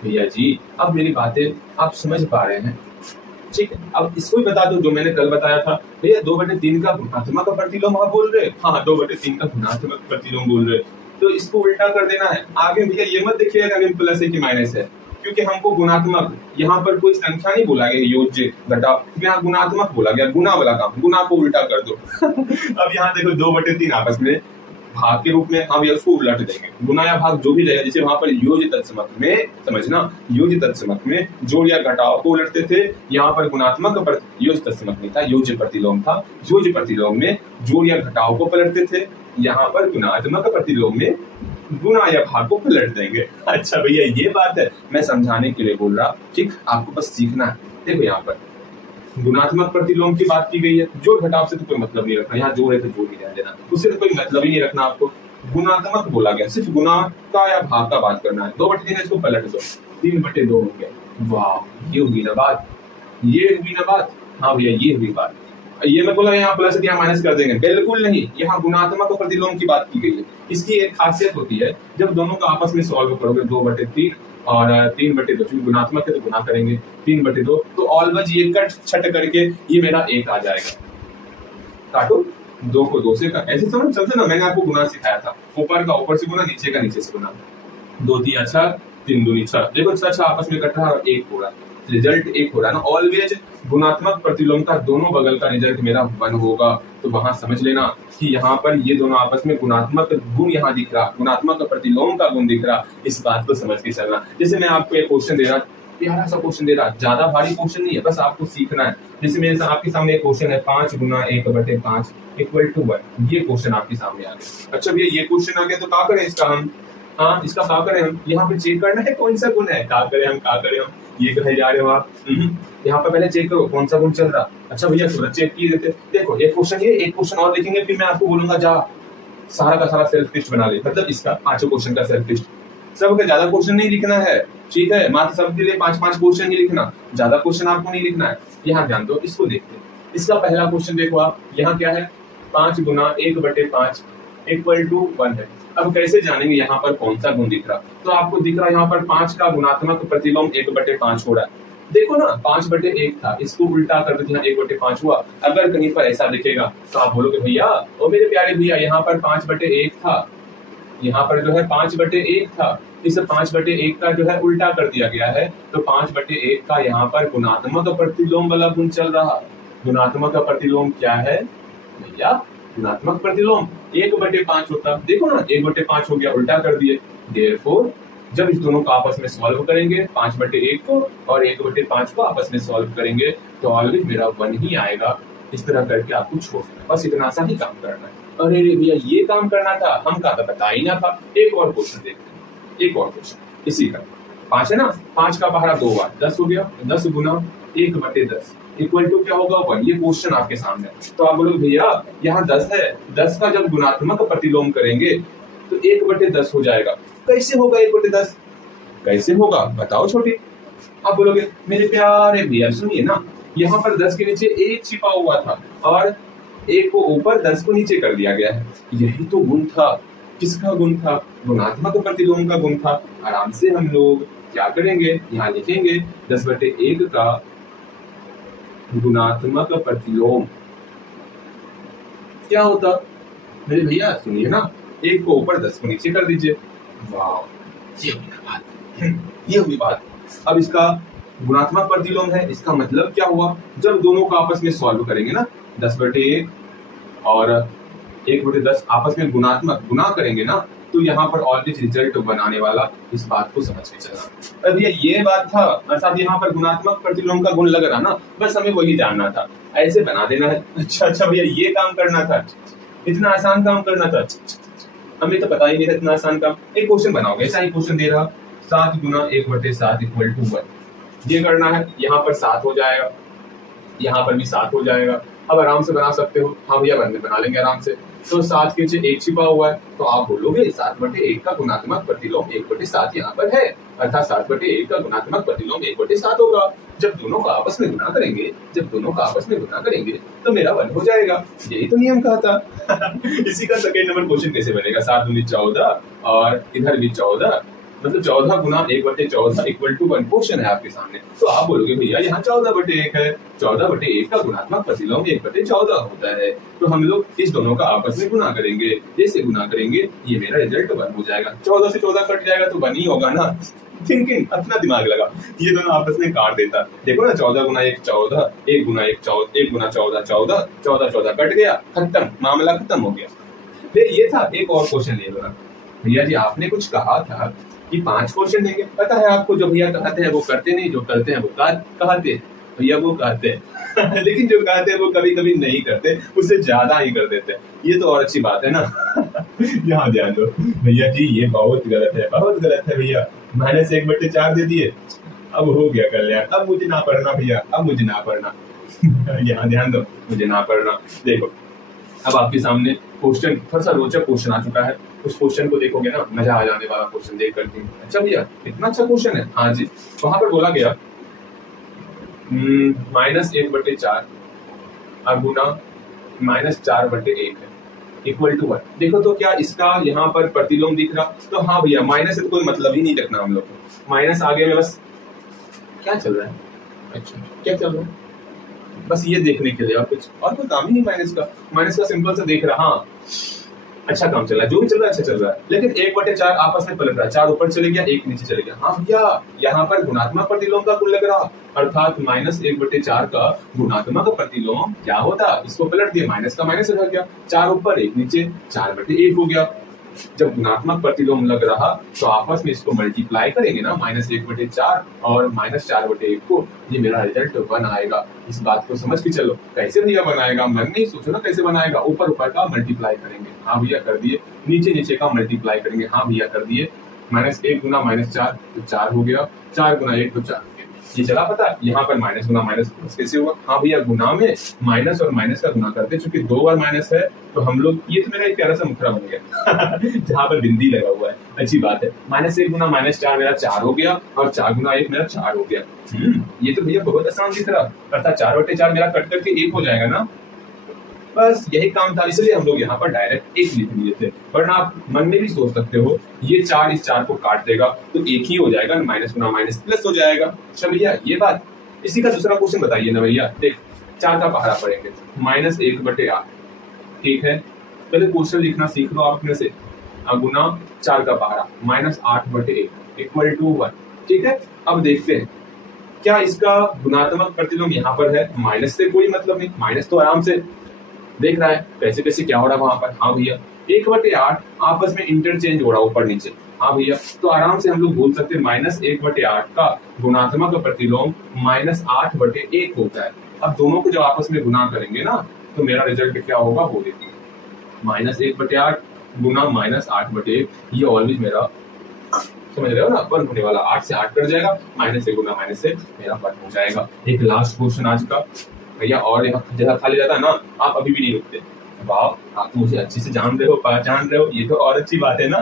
भैया जी। अब मेरी बातें आप समझ पा रहे हैं, ठीक है। अब इसको भी बता दो जो मैंने कल बताया था भैया, 2/3 का गुणात्मक प्रतिलोम आप बोल रहे, हाँ 2/3 का गुणात्मक प्रतिलोम बोल रहे, तो इसको उल्टा कर देना है। आगे भैया ये मत देखिएगा कि प्लस है कि माइनस है, क्योंकि हमको गुणात्मक, यहाँ पर कोई संख्या नहीं बोला गया योज्य घटाव, यहाँ गुणात्मक बोला गया, गुना वाला काम, गुना को उल्टा कर दो। अब यहाँ देखो 2/3 आपस में भाग के रूप में हम ये उसको उलट देंगे, गुना या भाग जो भी रहेगा, जैसे वहां पर योज्य तत्समक में, समझना योज्य तत्समक में जोड़ या घटाव को उलटते थे, यहाँ पर गुणात्मक योज्य तत्समक नहीं था, योज्य प्रतिलोम था। योज्य प्रतिलोम में जोड़ या घटाव को पलटते थे, यहाँ पर गुणात्मक प्रतिलोम में गुना या भाग को पलट देंगे। अच्छा भैया ये बात है, मैं समझाने के लिए बोल रहा, ठीक, आपको बस सीखना है। देखो यहाँ पर गुणात्मक प्रतिलोम की बात की गई है, जोड़ घटाव से तो कोई मतलब नहीं रखना, यहाँ जोड़ है तो जोड़ ही रहने देना, उससे तो कोई मतलब ही नहीं रखना आपको। गुणात्मक बोला गया, सिर्फ गुना का या भाग का बात करना है। 2/3 इसको पलट दो, 3/2 हो गया। वाह ये हुई ना बात, ये हुई ना बात, हाँ भैया ये हुई बात। ये मैं बोला यहाँ प्लस यहाँ माइनस कर देंगे, बिल्कुल नहीं, यहाँ गुणात्मक प्रतिलोम की बात की गई है। इसकी एक खासियत होती है, जब दोनों का आपस में सॉल्व करोगे 2/3 और 3/2, क्योंकि गुणात्मक है तो गुना करेंगे, 3/2 तो ऑलवेज ये कट छट करके ये मेरा 1 आ जाएगा। काटो 2 को 2 से काट, ऐसे समझो ना, मैंने आपको गुना सिखाया था, ऊपर का ऊपर से गुना, नीचे का नीचे से गुना, 2 3 6, 3 2 6, देखो 6 आपस में कट रहा है, 1 हो रहा, रिजल्ट 1 हो रहा है ना। ऑलवेज गुणात्मक प्रतिलोम का दोनों बगल का रिजल्ट मेरा 1 होगा, तो वहां समझ लेना कि यहाँ पर ये दोनों आपस में गुणात्मक गुण यहाँ दिख रहा, गुणात्मक प्रतिलोम का गुण दिख रहा, इस बात को समझ के चलना। जैसे मैं आपको एक क्वेश्चन दे रहा, प्यारा सा क्वेश्चन दे रहा, ज्यादा भारी क्वेश्चन नहीं है, बस आपको सीखना है। जैसे मेरे आपके सामने एक क्वेश्चन है, 5 गुना 1/5 = 1, ये क्वेश्चन आपके सामने आ गया। अच्छा भैया ये क्वेश्चन आ गया तो क्या करें इसका हम, हाँ इसका क्या करें हम, यहाँ पे चेक करना है कौन सा गुण है, क्या करें हम, ये कहे जा रहे हो आप, यहाँ पर पहले चेक करो कौन सा गुण चल रहा। अच्छा भैया थोड़ा चेक किए देते, देखो एक क्वेश्चन ये, एक क्वेश्चन और लिखेंगे, फिर मैं आपको बोलूंगा जा सारा का सारा सेल्फ टेस्ट बना ले, मतलब इसका 5 क्वेश्चन का सेल्फ टेस्ट। सबका ज्यादा क्वेश्चन नहीं लिखना है, ठीक है, मात्र सबके लिए 5-5 क्वेश्चन ही लिखना, ज्यादा क्वेश्चन आपको नहीं लिखना है। यहाँ ध्यान दो, इसको देखते हैं। इसका पहला क्वेश्चन देखो आप, यहाँ क्या है, 5 गुना 1/5 = 1 है। अब कैसे जानेंगे यहाँ पर कौन सा गुण दिख रहा? तो आपको दिख रहा है यहाँ पर 5 का गुणात्मक प्रतिलोम 1/5 हो रहा है। देखो ना 5/1 था, इसको उल्टा कर देते, यहाँ 1/5 हुआ। अगर कहीं पर ऐसा दिखेगा तो आप बोलोगे भैया ओ मेरे प्यारे भैया, यहाँ पर 5/1 था, यहाँ पर जो है 5/1 था, इस 5/1 का जो है उल्टा कर दिया गया है, तो 5/1 का यहाँ पर गुणात्मक प्रतिलोम वाला गुण चल रहा। गुणात्मक प्रतिलोम क्या है भैया? गुणात्मक प्रतिलोम 1/5 होता, देखो ना 1/5 हो गया, उल्टा कर दिए। देयरफॉर जब इस दोनों को आपस में सॉल्व करेंगे, 5/1 को और 1/5 को आपस में सॉल्व करेंगे, तो ऑलवेज मेरा 1 ही आएगा। इस तरह करके आपको छोड़ना है, बस इतना सा ही काम करना है। अरे भैया ये काम करना था, हम कहा था बता ही ना था। एक और क्वेश्चन देखते हैं, एक और क्वेश्चन इसी का, 5 है ना, 5 का पहाड़ा 2 बार 10 हो गया, 10 गुना 1/10 इक्वल टू क्या होगा 1। ये क्वेश्चन आपके सामने। तो आप बोलोगे भैया यहाँ 10 है, 10 का जब गुणात्मक प्रतिलोम करेंगे तो 1/10 हो जाएगा। कैसे होगा 1/10? कैसे होगा बताओ छोटी। आप बोलोगे मेरे प्यारे भैया सुनिए ना, यहाँ पर 10 के नीचे 1 छिपा हुआ था और 1 को ऊपर 10 को नीचे कर दिया गया है। यही तो गुण था। किसका गुण था? गुणात्मक प्रतिलोम का गुण था। आराम से हम लोग क्या करेंगे, यहाँ लिखेंगे 10/1 का गुणात्मक प्रतिलोम क्या होता? मेरे भैया सुनिए ना, 1 को ऊपर 10 को नीचे कर दीजिए। वाह, ये हुई बात। अब इसका गुणात्मक प्रतिलोम है, इसका मतलब क्या हुआ? जब दोनों को आपस में सॉल्व करेंगे ना, 10/1 और 1/10 आपस में गुना करेंगे ना, तो यहाँ पर ऑलवेज रिजल्ट बनाने वाला। इस बात को समझ के चलना। अब ये बात था, अर्थात यहाँ पर गुणात्मक प्रतिलोम का गुण लग रहा ना, बस हमें वही जानना था, ऐसे बना देना है। अच्छा भैया ये काम करना था, इतना आसान काम करना था, हमें तो पता ही नहीं था इतना आसान काम। एक क्वेश्चन बनाओगे, ऐसा ही क्वेश्चन दे रहा 7 × 1/7 इक्वल टू 1। ये करना है, यहाँ पर 7 हो जाएगा, यहाँ पर भी 7 हो जाएगा। अब आराम से बना सकते हो। हाँ भैया बना लेंगे आराम से। तो 7 के नीचे 1 छिपा हुआ है, तो आप बोलोगे 7/1 का गुणात्मक प्रतिलोम 1/7 यहाँ पर है, अर्थात 7/1 का गुणात्मक प्रतिलोम 1/7 होगा। जब दोनों का आपस में गुना करेंगे तो मेरा 1 हो जाएगा। यही तो नियम कहा था। इसी का सेकंड नंबर क्वेश्चन कैसे बनेगा? 7 दूनी 14 और इधर भी 14, मतलब 14 × 1/14 इक्वल टू 1 क्वेश्चन है आपके सामने। तो आप बोलोगे भैया यहाँ 14/1 है, 14/1 का गुणात्मक प्रतिलोम 1/14 होता है। तो हम लोग इस दोनों का आपस में गुना करेंगे, जैसे गुना करेंगे ये मेरा रिजल्ट 1 हो जाएगा। 14 से 14 कट जाएगा तो 1 ही होगा ना। थिंकिंग, अपना दिमाग लगा, ये दोनों आपस में काट देता। देखो ना, 14 × 1 14, 1 × 1 14, 1 × 14 14, 14 कट गया, खत्म, मामला खत्म हो गया। फिर ये था। एक और क्वेश्चन ले लो ना भैया जी, आपने कुछ कहा था कि 5 क्वेश्चन देंगे। पता है आपको, जो भैया कहते हैं वो करते नहीं, जो करते हैं वो कहते भैया वो कहते हैं। लेकिन जो कहते हैं वो कभी कभी नहीं करते, उससे ज्यादा ही कर देते हैं। ये तो और अच्छी बात है ना। यहाँ ध्यान दो भैया जी, ये बहुत गलत है भैया। -1/4 दे दिए, अब हो गया कल्याण, अब मुझे ना पढ़ना भैया, अब मुझे ना पढ़ना। यहाँ ध्यान दो, मुझे ना पढ़ना। देखो अब आपके सामने क्वेश्चन, थोड़ा सा रोचक क्वेश्चन आ चुका है। उस क्वेश्चन को देखोगे ना, मजा आ जाने वाला क्वेश्चन देख करके। अच्छा भैया इतना अच्छा क्वेश्चन है? हाँ जी। वहां पर बोला गया -1/4 और गुना -4/1 है इक्वल टू 1। देखो तो क्या इसका यहाँ पर प्रतिलोम दिख रहा? तो हाँ भैया, माइनस से तो कोई मतलब ही नहीं रखना हम लोग को। माइनस आगे में बस क्या चल रहा है? अच्छा क्या चल रहा है? बस ये देखने के लिए, और कोई काम ही नहीं माइनस का सिंपल से देख रहा। हाँ अच्छा काम चल रहा है, जो भी चल रहा है अच्छा चल रहा है। लेकिन 1/4 आपस में पलट रहा है, 4 ऊपर चले गया, 1 नीचे चले गया। हाँ भैया, यहाँ पर गुणात्मक प्रतिलोम का गुण लग रहा, अर्थात -1/4 का गुणात्मक प्रतिलोम क्या होता? इसको पलट दिया, माइनस का माइनस रह गया, 4 ऊपर 1 नीचे, 4/1 हो गया। जब गुणात्मक प्रतिलोम लग रहा तो आपस में इसको मल्टीप्लाई करेंगे ना, -1/4 और -4/1 को, ये मेरा रिजल्ट 1 आएगा। इस बात को समझ के चलो। कैसे भैया बनाएगा? मन नहीं सोचो ना कैसे बनाएगा। ऊपर का मल्टीप्लाई करेंगे, हाँ भैया कर दिए। नीचे का मल्टीप्लाई करेंगे, हाँ भैया कर दिए। -1 × -4 तो 4 हो गया, 4 × 1 तो 4। ये चला पता? यहाँ पर माइनस गुना माइनस प्लस कैसे हुआ? हाँ भैया, गुना में माइनस और माइनस का गुना करते, चूंकि 2 बार माइनस है तो हम लोग, ये तो मेरा एक प्यारा सा मुखरा बन गया जहाँ पर बिंदी लगा हुआ है। अच्छी बात है। -1 × -4 मेरा 4 हो गया और 4 × 1 मेरा 4 हो गया। ये तो भैया बहुत आसान दिख रहा, अर्थात 4/4 मेरा कट करके 1 हो जाएगा ना। बस यही काम था, इसलिए हम लोग यहाँ पर डायरेक्ट 1 लिख लिए थे। वरना आप मन में भी सोच सकते हो, ये 4 इस 4 को काट देगा तो 1 ही हो जाएगा, माइनस गुना माइनस प्लस हो जाएगा। अच्छा भैया ये बात। इसी का दूसरा क्वेश्चन बताइए ना भैया। देख 4 का पहाड़ा पढ़ेंगे, -1/8। ठीक है, पहले क्वेश्चन लिखना सीख लो आप अपने से। गुना 4 का पहाड़ा -8/8 इक्वल टू 1। ठीक है, अब देखते हैं क्या इसका गुणात्मक प्रतिलोम यहाँ पर है। माइनस से कोई मतलब नहीं, माइनस तो आराम से देख रहा है कैसे कैसे क्या हो रहा है वहां पर। हाँ भैया, 1/8 आपस में इंटरचेंज हो रहा है ऊपर नीचे। हाँ भैया, तो आराम से हम लोग बोल सकते हैं -1/8 का गुणात्मक प्रतिलोम -8/1 होता है। अब दोनों को जब आपस में गुना करेंगे ना तो मेरा रिजल्ट क्या होगा वो देखिए। -1/8 गुना -8/1, ये ऑलवेज मेरा हाँ, समझ रहे हो ना, 1 होने वाला, 8 से 8 कट जाएगा, माइनस से गुना माइनस से मेरा 1 हो जाएगा। एक लास्ट क्वेश्चन आज का भैया, और यहाँ जगह खाली रहता है ना, आप अभी भी नहीं रुकते। वाह, आप तो मुझे अच्छे से जान रहे हो, पहचान रहे हो, ये तो और अच्छी बात है ना।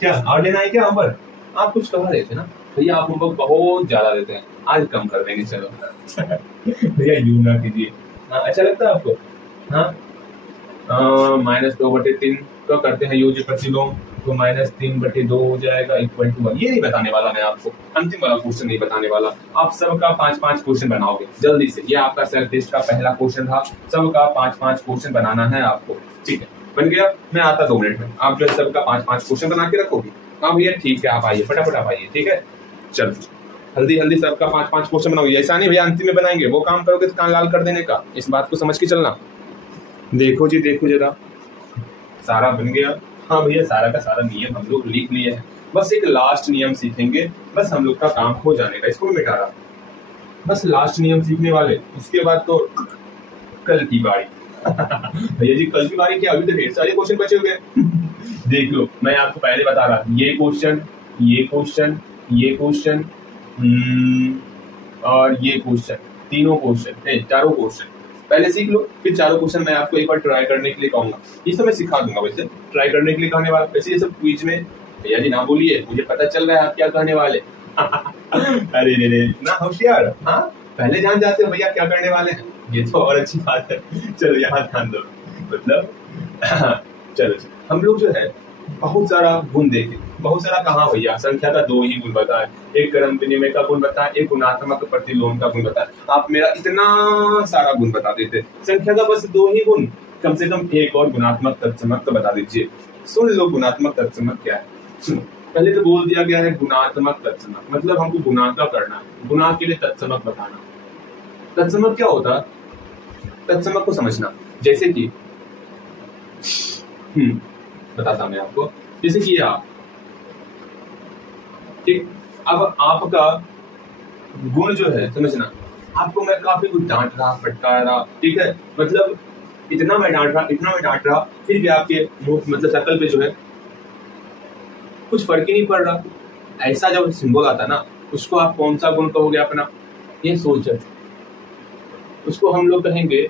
क्या और लेना है क्या नंबर? आप कुछ कमा रहे थे ना भैया, आप हमको बहुत ज्यादा देते हैं, आज कम कर देंगे चलो। भैया यूं ना कीजिए। हाँ, अच्छा लगता है आपको? हाँ, -2/3 तो करते हैं यूज प्रतिलोम, तो -3/2 हो जाएगा इक्वल टू 1। ये नहीं बताने वाला मैं आपको, अंतिम वाला क्वेश्चन नहीं बताने वाला। आप सबका 5-5 क्वेश्चन बनाओगे जल्दी से। ये आपका सेल्फ टेस्ट का पहला क्वेश्चन था, सबका 5-5 क्वेश्चन बनाना है आपको, ठीक है? बन गया, मैं आता 2 मिनट में। आप जो है सबका 5-5 क्वेश्चन बना के रखोगे। हाँ भैया ठीक है, आप आइए, फटाफट आप आइए, ठीक है? चलो जल्दी जल्दी सबका 5-5 क्वेश्चन बनाओगे। ऐसा नहीं भैया अंतिम में बनाएंगे, वो काम करोगे तो कान लाल कर देने का, इस बात को समझ के चलना। देखो जी, देखो जरा, सारा बन गया। हाँ भैया, सारा का सारा नियम हम लोग लिख लिए हैं, बस एक लास्ट नियम सीखेंगे, बस हम लोग का काम हो जाने का। इसको मिटा रहा, बस लास्ट नियम सीखने वाले, उसके बाद तो कल की बारी। भैया जी कल की बारी क्या, अभी तो ढेर सारे क्वेश्चन बचे हुए हैं। देख लो, मैं आपको पहले बता रहा, ये क्वेश्चन, ये क्वेश्चन, ये क्वेश्चन और ये क्वेश्चन, तीनों क्वेश्चन, चारों क्वेश्चन पहले सीख लो, फिर चारों क्वेश्चन मैं आपको एक बार ट्राई करने के लिए कहूंगा। ये सब मैं सिखा दूंगा, वैसे ट्राई करने के लिए कहने वाला। वैसे ये सब क्विज में भैया जी ना बोलिए, मुझे पता चल रहा है आप क्या कहने वाले। अरे रे रे, ना होशियार। हाँ, पहले जान जाते हो भैया क्या करने वाले हैं, ये तो और अच्छी बात है। चलो यहाँ ध्यान दो, मतलब चलो हम लोग जो है बहुत सारा गुण देखे, बहुत सारा कहा भैया, संख्या का 2 ही गुण बताए, एक क्रम विनिमय का गुण बताए, एक गुणात्मक प्रतिलोम का गुण बताए। आप मेरा इतना सारा गुण बता देते, संख्या का बस 2 ही गुण, कम से कम एक और गुणात्मक तत्समक तो बता दीजिए। सुन लो गुणात्मक तत्समक क्या है, सुनो। पहले तो बोल दिया गया है गुणात्मक तत्समक, मतलब हमको गुणा का करना है, गुणा के लिए तत्समक बताना। तत्समक क्या होता, तत्समक को समझना, जैसे कि बताता मैं आपको, जैसे कि आप, ठीक, अब आपका गुण जो है समझना, आपको मैं काफी कुछ डांट रहा, फटका रहा, ठीक है, मतलब इतना मैं डांट रहा, इतना मैं डांट रहा, फिर भी आपके मुंह मतलब शकल पे जो है कुछ फर्क ही नहीं पड़ रहा। ऐसा जब सिंबल आता ना, उसको आप कौन सा गुण कहोगे अपना, ये सोच। उसको हम लोग कहेंगे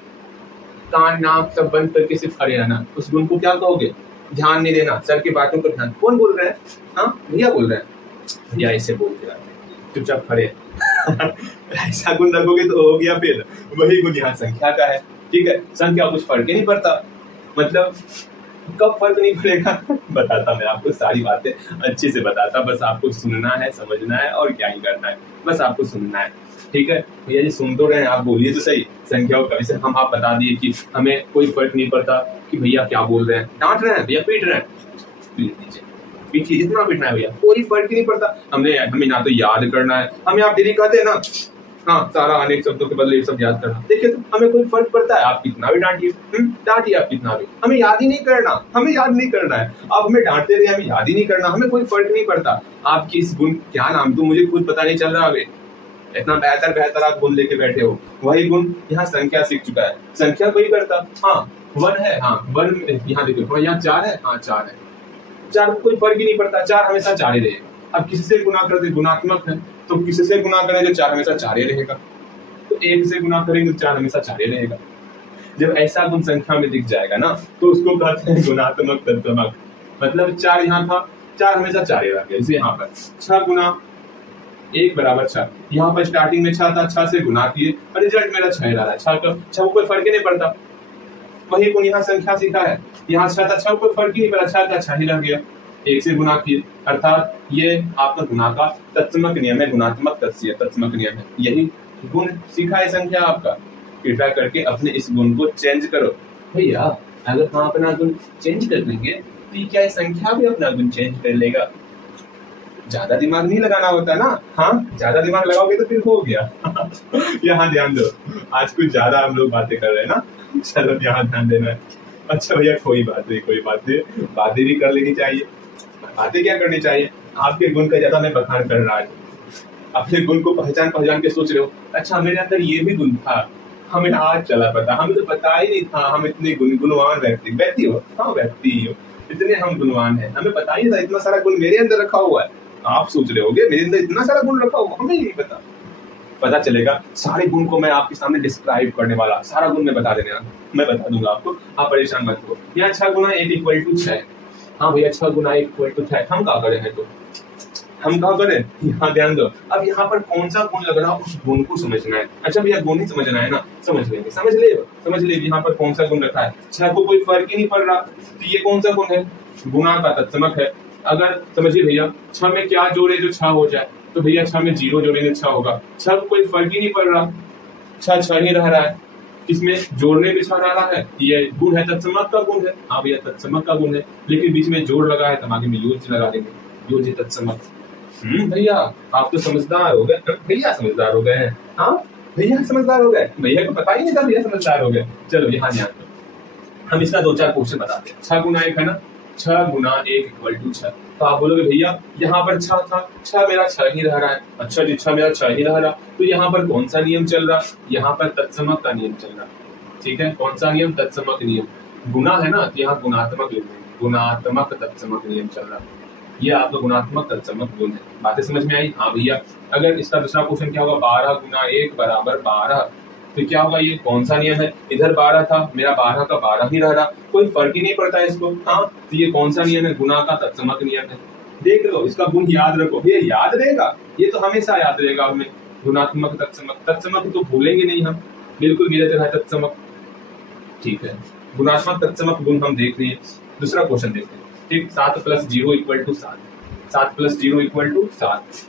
कान नाक सब बंद करके सिर्फ खड़े रहना, उस गुण को क्या कहोगे, ध्यान नहीं देना, सर की बातों पर ध्यान। कौन बोल रहा है? हाँ भैया बोल रहे हैं, भैया ऐसे बोलते रहते हैं, चुपचाप खड़े। ऐसा गुण रखोगे तो हो गया, फिर वही गुण यहाँ संख्या का है, ठीक है? संख्या कुछ फर्क ही नहीं पड़ता, मतलब कब फर्क नहीं पड़ेगा बताता मैं आपको, सारी बातें अच्छे से बताता, बस आपको सुनना है, समझना है, और क्या ही करना है, बस आपको सुनना है, ठीक है? भैया जी सुन तो रहे हैं, आप बोलिए तो सही। संख्याओं का वैसे हम आप बता दिए कि हमें कोई फर्क नहीं पड़ता कि भैया क्या बोल रहे हैं, डांट रहे हैं भैया, पीट रहे हैं, पीट दीजिए, पीछे जितना पीटना है भैया, कोई फर्क ही नहीं पड़ता। हमें ना तो याद करना है, हमें आप डेली कहते हैं ना, हाँ सारा अनेक शब्दों के बदले सब याद करना, देखिए तो हमें कोई फर्क पड़ता है, आप कितना भी डांटिए, डांटिए आप कितना भी, हमें याद ही नहीं करना, हमें याद नहीं करना है। आप हमें डांटते रहे, हमें याद ही नहीं करना, हमें कोई फर्क नहीं पड़ता। आपकी इस गुण क्या नाम, तो मुझे खुद पता नहीं चल रहा है, इतना बेहतर आप गुण लेके बैठे हो, वही गुण यहाँ संख्या सीख चुका है, संख्या कोई करता। हाँ 1 है, हाँ 1 यहाँ देखो, यहाँ 4 है, हाँ 4 है, 4 कोई फर्क ही नहीं पड़ता, 4 हमेशा 4 ही रहेगा। अब किसी से गुना करते, गुणात्मक है तो किसी से गुना करें तो 4 हमेशा 4 ही रहेगा, तो 1 से गुना करेंगे तो 4 हमेशा 4 ही रहेगा। जब ऐसा गुण संख्या में दिख जाएगा ना, तो उसको कहते हैं गुणात्मक तत्समक, मतलब 4 यहाँ था, 4 हमेशा 4 ही रह गया। जैसे यहाँ पर 6 गुना 1 बराबर 6, यहाँ पर स्टार्टिंग में 6 था, 6 से गुना किए और रिजल्ट मेरा 6 आ रहा है, 6 को कोई फर्क ही नहीं पड़ता। वही गुण यहाँ संख्या सीखा है, यहाँ 6 था, 6 को कोई फर्क ही नहीं पड़ा, 6 का 6 ही रह गया, 1 से गुना किए, अर्थात ये आपका गुना का तत्समक नियम है, गुणात्मक तत्समक नियम है। यही गुण सीखा है संख्या आपका, कृपया करके अपने इस गुण को चेंज करो। भैया अगर हम अपना गुण चेंज कर लेंगे तो क्या संख्या भी अपना गुण चेंज कर लेगा? ज्यादा दिमाग नहीं लगाना होता ना, हाँ ज्यादा दिमाग लगाओगे तो फिर हो गया। यहाँ ध्यान दो, आज कुछ ज्यादा हम लोग बातें कर रहे हैं ना, चलो यहाँ ध्यान देना है। अच्छा भैया कोई बात नहीं, बातें भी कर लेनी चाहिए। बातें क्या करनी चाहिए, आपके गुण का ज्यादा मैं बखान कर रहा हूँ, अपने गुण को पहचान के सोच रहे हो, अच्छा मेरे अंदर ये भी गुण था, हमें आज चला पता, हमें तो पता ही नहीं था हम इतने गुणवान व्यक्ति हो, हाँ व्यक्ति हो, इतने हम गुणवान हैं, हमें पता ही नहीं था इतना सारा गुण मेरे अंदर रखा हुआ है। आप सोच रहे होगे मेरे अंदर इतना सारा गुण रखा होगा, हमें नहीं पता। पता चलेगा सारे गुण को मैं आपके सामने डिस्क्राइब करने वाला, सारा गुण मैं बता दूंगा आपको, आप परेशान मत हो। यहाँ 6 गुना 1 इक्वल टू 6। हाँ भैया 6 गुना 1 इक्वल टू 6, हम क्या करें? तो हम क्या करें? यहाँ ध्यान दो, अब यहाँ पर कौन सा गुण लग रहा है उस गुण को समझना है। अच्छा भैया गुण ही समझना है ना, समझ लेंगे, समझ ले यहाँ पर कौन सा गुण रखा है। 6 को कोई फर्क ही नहीं पड़ रहा, तो ये कौन सा गुण है? गुणा का तत्समक है। अगर समझिए भैया 6 में क्या जोड़े जो 6 हो जाए, तो भैया 6 में 0 जोड़ेंगे 6 होगा। 6 को कोई फर्क ही नहीं पड़ रहा, 6 ही रह रहा है, किसमें जोड़ने में 6 रह रहा है, ये गुण है, तत्समक का गुण है। हाँ भैया तत्समक का गुण है, लेकिन बीच में जोड़ लगा है, तो आगे में योज लगा देंगे, योज तत्समक। भैया आप तो समझदार हो गए, भैया समझदार हो गए हैं। हाँ भैया समझदार हो गए, भैया को पता ही नहीं था भैया समझदार हो गए। चलो यहाँ ध्यान दो, हम इसका 2-4 क्वेश्चन बताते हैं। 6 गुना 1 है ना, 6 गुना 1 इक्वल टू 6। तो आप बोलोगे भैया यहाँ पर 6 था, 6 मेरा 6 ही रह रहा है। अच्छा जी 6 मेरा 6 ही रह रहा, तो यहाँ पर कौन सा नियम चल रहा? यहाँ पर तत्समक का नियम चल रहा। ठीक है, कौन सा नियम? तत्समक नियम। गुना है ना, तो यहाँ गुणात्मक गुणात्मक तत्समक नियम चल रहा। ये आपका गुणात्मक तत्समक गुण है। बातें समझ में आई? हाँ भैया। अगर इसका दूसरा क्वेश्चन क्या होगा, 12 गुना 1 बराबर 12, तो क्या होगा? ये कौन सा नियम है? इधर 12 था, मेरा 12 का 12 ही रह रहा, कोई फर्क ही नहीं पड़ता है इसको। हाँ, तो ये कौन सा नियम है? गुना का तत्समक नियम है। देख लो, इसका गुण याद रखो, ये याद रहेगा, ये तो हमेशा याद रहेगा हमें। गुणात्मक तत्समक, तत्समक तो भूलेंगे नहीं हम, बिल्कुल मेरे तरह तत्समक। ठीक है, गुणात्मक तत्समक गुण हम देख लिए। दूसरा क्वेश्चन देखते हैं। ठीक, 7 + 0 इक्वल टू 7, 7 + 0 इक्वल टू 7।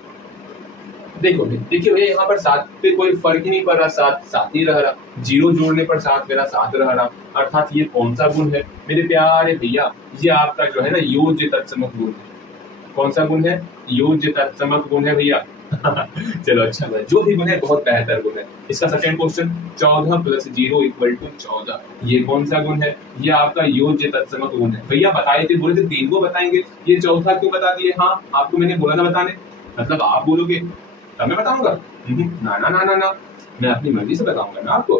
देखो देखिए भैया यहाँ पर 7 पे कोई फर्क ही नहीं पड़ रहा, 7 ही रह रहा, 0 जोड़ने पर 7 मेरा 7 रह रहा, अर्थात ये कौन सा गुण है मेरे प्यारे भैया? ये आपका जो है ना योज्य तत्समक गुण है। कौन सा गुण है? योज्य तत्समक गुण है भैया। चलो अच्छा है, जो भी गुण है बहुत बेहतर गुण है। इसका सेकंड क्वेश्चन, 14 + 0 इक्वल टू 14, ये कौन सा गुण है? ये आपका योज्य तत्समक गुण है। भैया बताए थे, बोले थे 3 को बताएंगे, ये चौथा क्यों बता दिए? हाँ आपको मैंने बोला था बताने, मतलब आप बोलोगे तब मैं बताऊंगा? ना ना ना ना ना, मैं अपनी मर्जी से बताऊंगा ना आपको।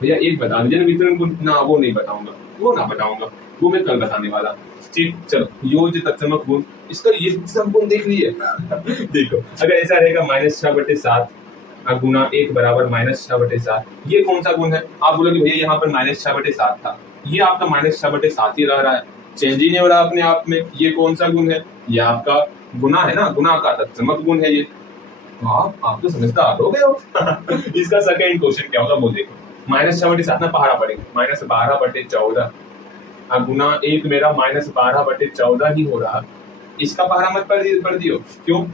भैया एक बता दीजिए वितरण गुण, ना वो नहीं बताऊंगा, वो ना बताऊंगा, वो मैं कल बताने वाला। ठीक, चलो योज्य तत्समक गुण, इसका ये सब गुण देख लिए। देखो अगर ऐसा रहेगा -6/7 गुना 1 बराबर -6/7, ये कौन सा गुण है? आप बोलोगे भैया यहाँ पर -6/7 था, ये आपका -6/7 ही रह रहा है, चेंज ही नहीं हो रहा अपने आप में। ये कौन सा गुण है? ये आपका गुना है ना, गुना का तत्समक गुण है ये। आप तो समझदार हो गए हो। इसका सेकंड क्वेश्चन क्या होगा वो देखो, -6/7 ना पहाड़ा पड़ेगा, -12/14 गुना 1 मेरा -12/14 ही हो रहा। इसका पहाड़ा मत पढ़ दियो, क्यों?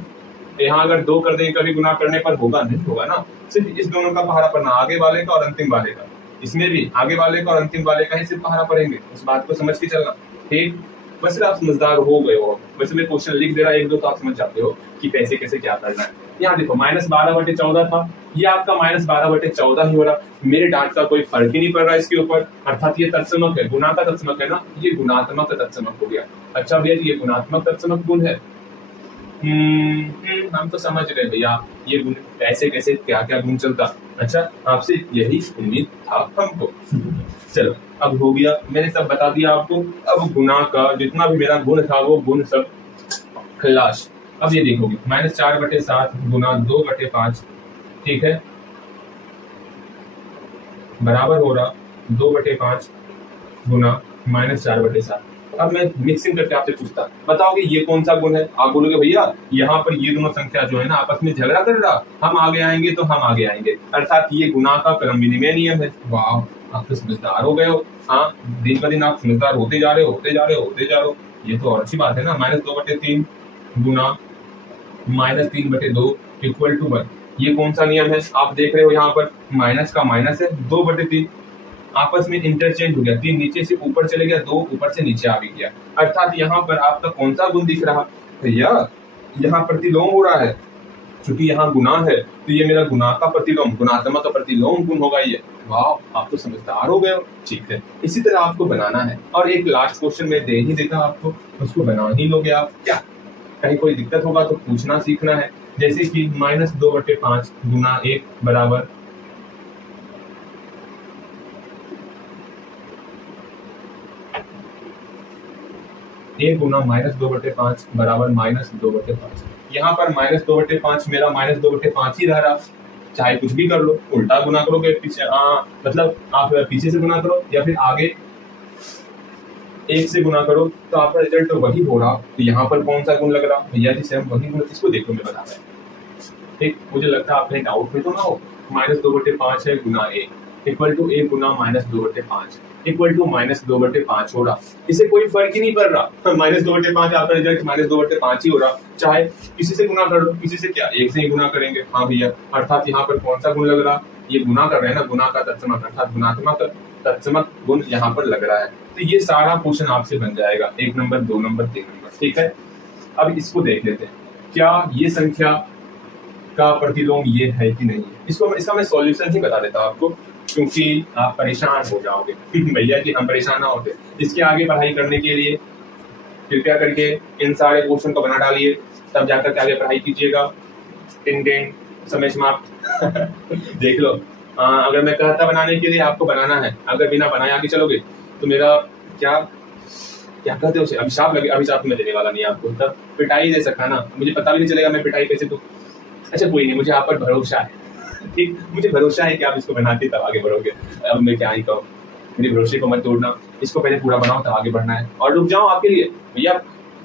यहाँ अगर 2 कर देंगे कभी गुना करने पर होगा नहीं होगा ना, सिर्फ इस दोनों का पहाड़ा पढ़ना, आगे वाले का और अंतिम वाले का। इसमें भी आगे वाले का और अंतिम वाले का ही सिर्फ पहाड़ा पढ़ेंगे, उस बात को समझ के चलना। ठीक, वैसे आप समझदार हो गए हो, वैसे मैं क्वेश्चन लिख दे रहा 1-2 तो आप समझ जाते हो कि पैसे कैसे क्या करना है। यहाँ देखो -12/14 था, ये आपका -12/14 ही हो रहा, मेरे डांट का कोई फर्क ही नहीं पड़ रहा इसके ऊपर, अर्थात ये तत्समक है, गुना का तत्समक है ना, ये गुणात्मक तत्समक हो गया। अच्छा भैया ये गुणात्मक तत्समक गुण है। हम तो समझ रहे भैया ये गुण कैसे कैसे क्या क्या गुण चलता। अच्छा आपसे यही उम्मीद था हमको। चलो अब हो गया, मैंने सब बता दिया आपको। अब गुना का जितना भी मेरा गुण था वो गुण सब खलास। अब ये देखोगे -4/7 गुना 2/5, ठीक है, बराबर हो रहा 2/5 गुना -4/7। अब मैं मिक्सिंग करके आपसे पूछता, बताओगे ये कौन सा गुण है? आप बोलोगे भैया यहाँ पर ये दोनों संख्या जो है ना आपस में झगड़ा कर रहा, हम आगे आएंगे तो हम आगे आएंगे, अर्थात ये गुना का क्रम विनिमय नियम है। वाह आप तो समझदार हो गए हो। हाँ दिन ब दिन आप समझदार होते जा रहे हो, ये तो और अच्छी बात है ना। -2/3 गुना -3/2 इक्वल टू 1, ये कौन सा नियम है? आप देख रहे हो यहाँ पर माइनस का माइनस है, 2/3 आपस में इंटरचेंज हो गया, 3 नीचे से ऊपर चले गया, 2 ऊपर से नीचे आ भी गया, अर्थात यहाँ पर आपका कौन सा गुण दिख रहा भैया? यहाँ प्रतिलोम हो रहा है, क्योंकि यहाँ गुना है तो ये मेरा गुना का प्रतिलोम, गुणात्मक का प्रतिलोम गुण होगा ये। वाह आप तो समझदार हो गए हो। ठीक है, इसी तरह आपको बनाना है, और एक लास्ट क्वेश्चन मैं दे ही देता आपको, उसको बना ही लोगे आप। क्या कहीं कोई दिक्कत होगा तो पूछना सीखना है, जैसे कि -2/5 गुना 1 बराबर a गुना -2/5 बराबर -2/5। यहाँ पर -2/5 मेरा -2/5 ही रह रहा, चाहे कुछ भी कर लो, उल्टा गुना करोगे पीछे, मतलब आप पीछे से गुना करो या फिर आगे 1 से गुना करो तो आपका रिजल्ट तो वही हो रहा। तो यहाँ पर कौन सा गुण लग रहा भैया जी, सेम वही गुण, इसको देखो मैं बता रहा हूँ। ठीक, मुझे लगता है आप कहीं डाउट में तो ना हो। -2/5 है गुना a इक्वल टू a गुना -2/5 इक्वल टू -2/5 हो रहा। इसे कोई फर्क ही नहीं पड़ रहा, -2/5 आपका रिजल्ट -2/5 ही हो रहा, चाहे किसी से गुना कर लो, किसी से क्या 1 से ही गुना करेंगे। हाँ भैया, अर्थात यहाँ पर कौन सा गुण लग रहा, ये गुना कर रहे हैं ना, गुना का तत्समक अर्थात गुणात्मक तत्समक गुण यहाँ पर लग रहा है। तो ये सारा क्वेश्चन आपसे बन जाएगा, 1 नंबर 2 नंबर 3 नंबर। ठीक है, अब इसको देख लेते हैं, क्या ये संख्या का प्रतिलोम ये है कि नहीं। इसका मैं सॉल्यूशन ही बता देता हूँ आपको, क्योंकि आप परेशान हो जाओगे भैया जी, हम परेशान ना होते। इसके आगे पढ़ाई करने के लिए कृपया करके इन सारे क्वेश्चन को बना डालिए, तब जाकर के आगे पढ़ाई कीजिएगा। समय समाप्त देख लो, अगर मैं कहता बनाने के लिए आपको बनाना है, अगर बिना बनाए आगे चलोगे तो मेरा क्या कहते हो उसे, अभिशाप लगे। अभिशाप मैं देने वाला नहीं आपको, तब पिटाई दे सकता ना, मुझे पता भी नहीं चलेगा मैं पिटाई कैसे दूं। अच्छा कोई नहीं, मुझे आप पर भरोसा है, ठीक, मुझे भरोसा है कि आप इसको बनाते तब आगे बढ़ोगे। अब मैं क्या ही कहूँ, मेरे भरोसे को मत तोड़ना, इसको पहले पूरा बनाओ तब आगे बढ़ना है। और रुक जाओ आपके लिए भैया,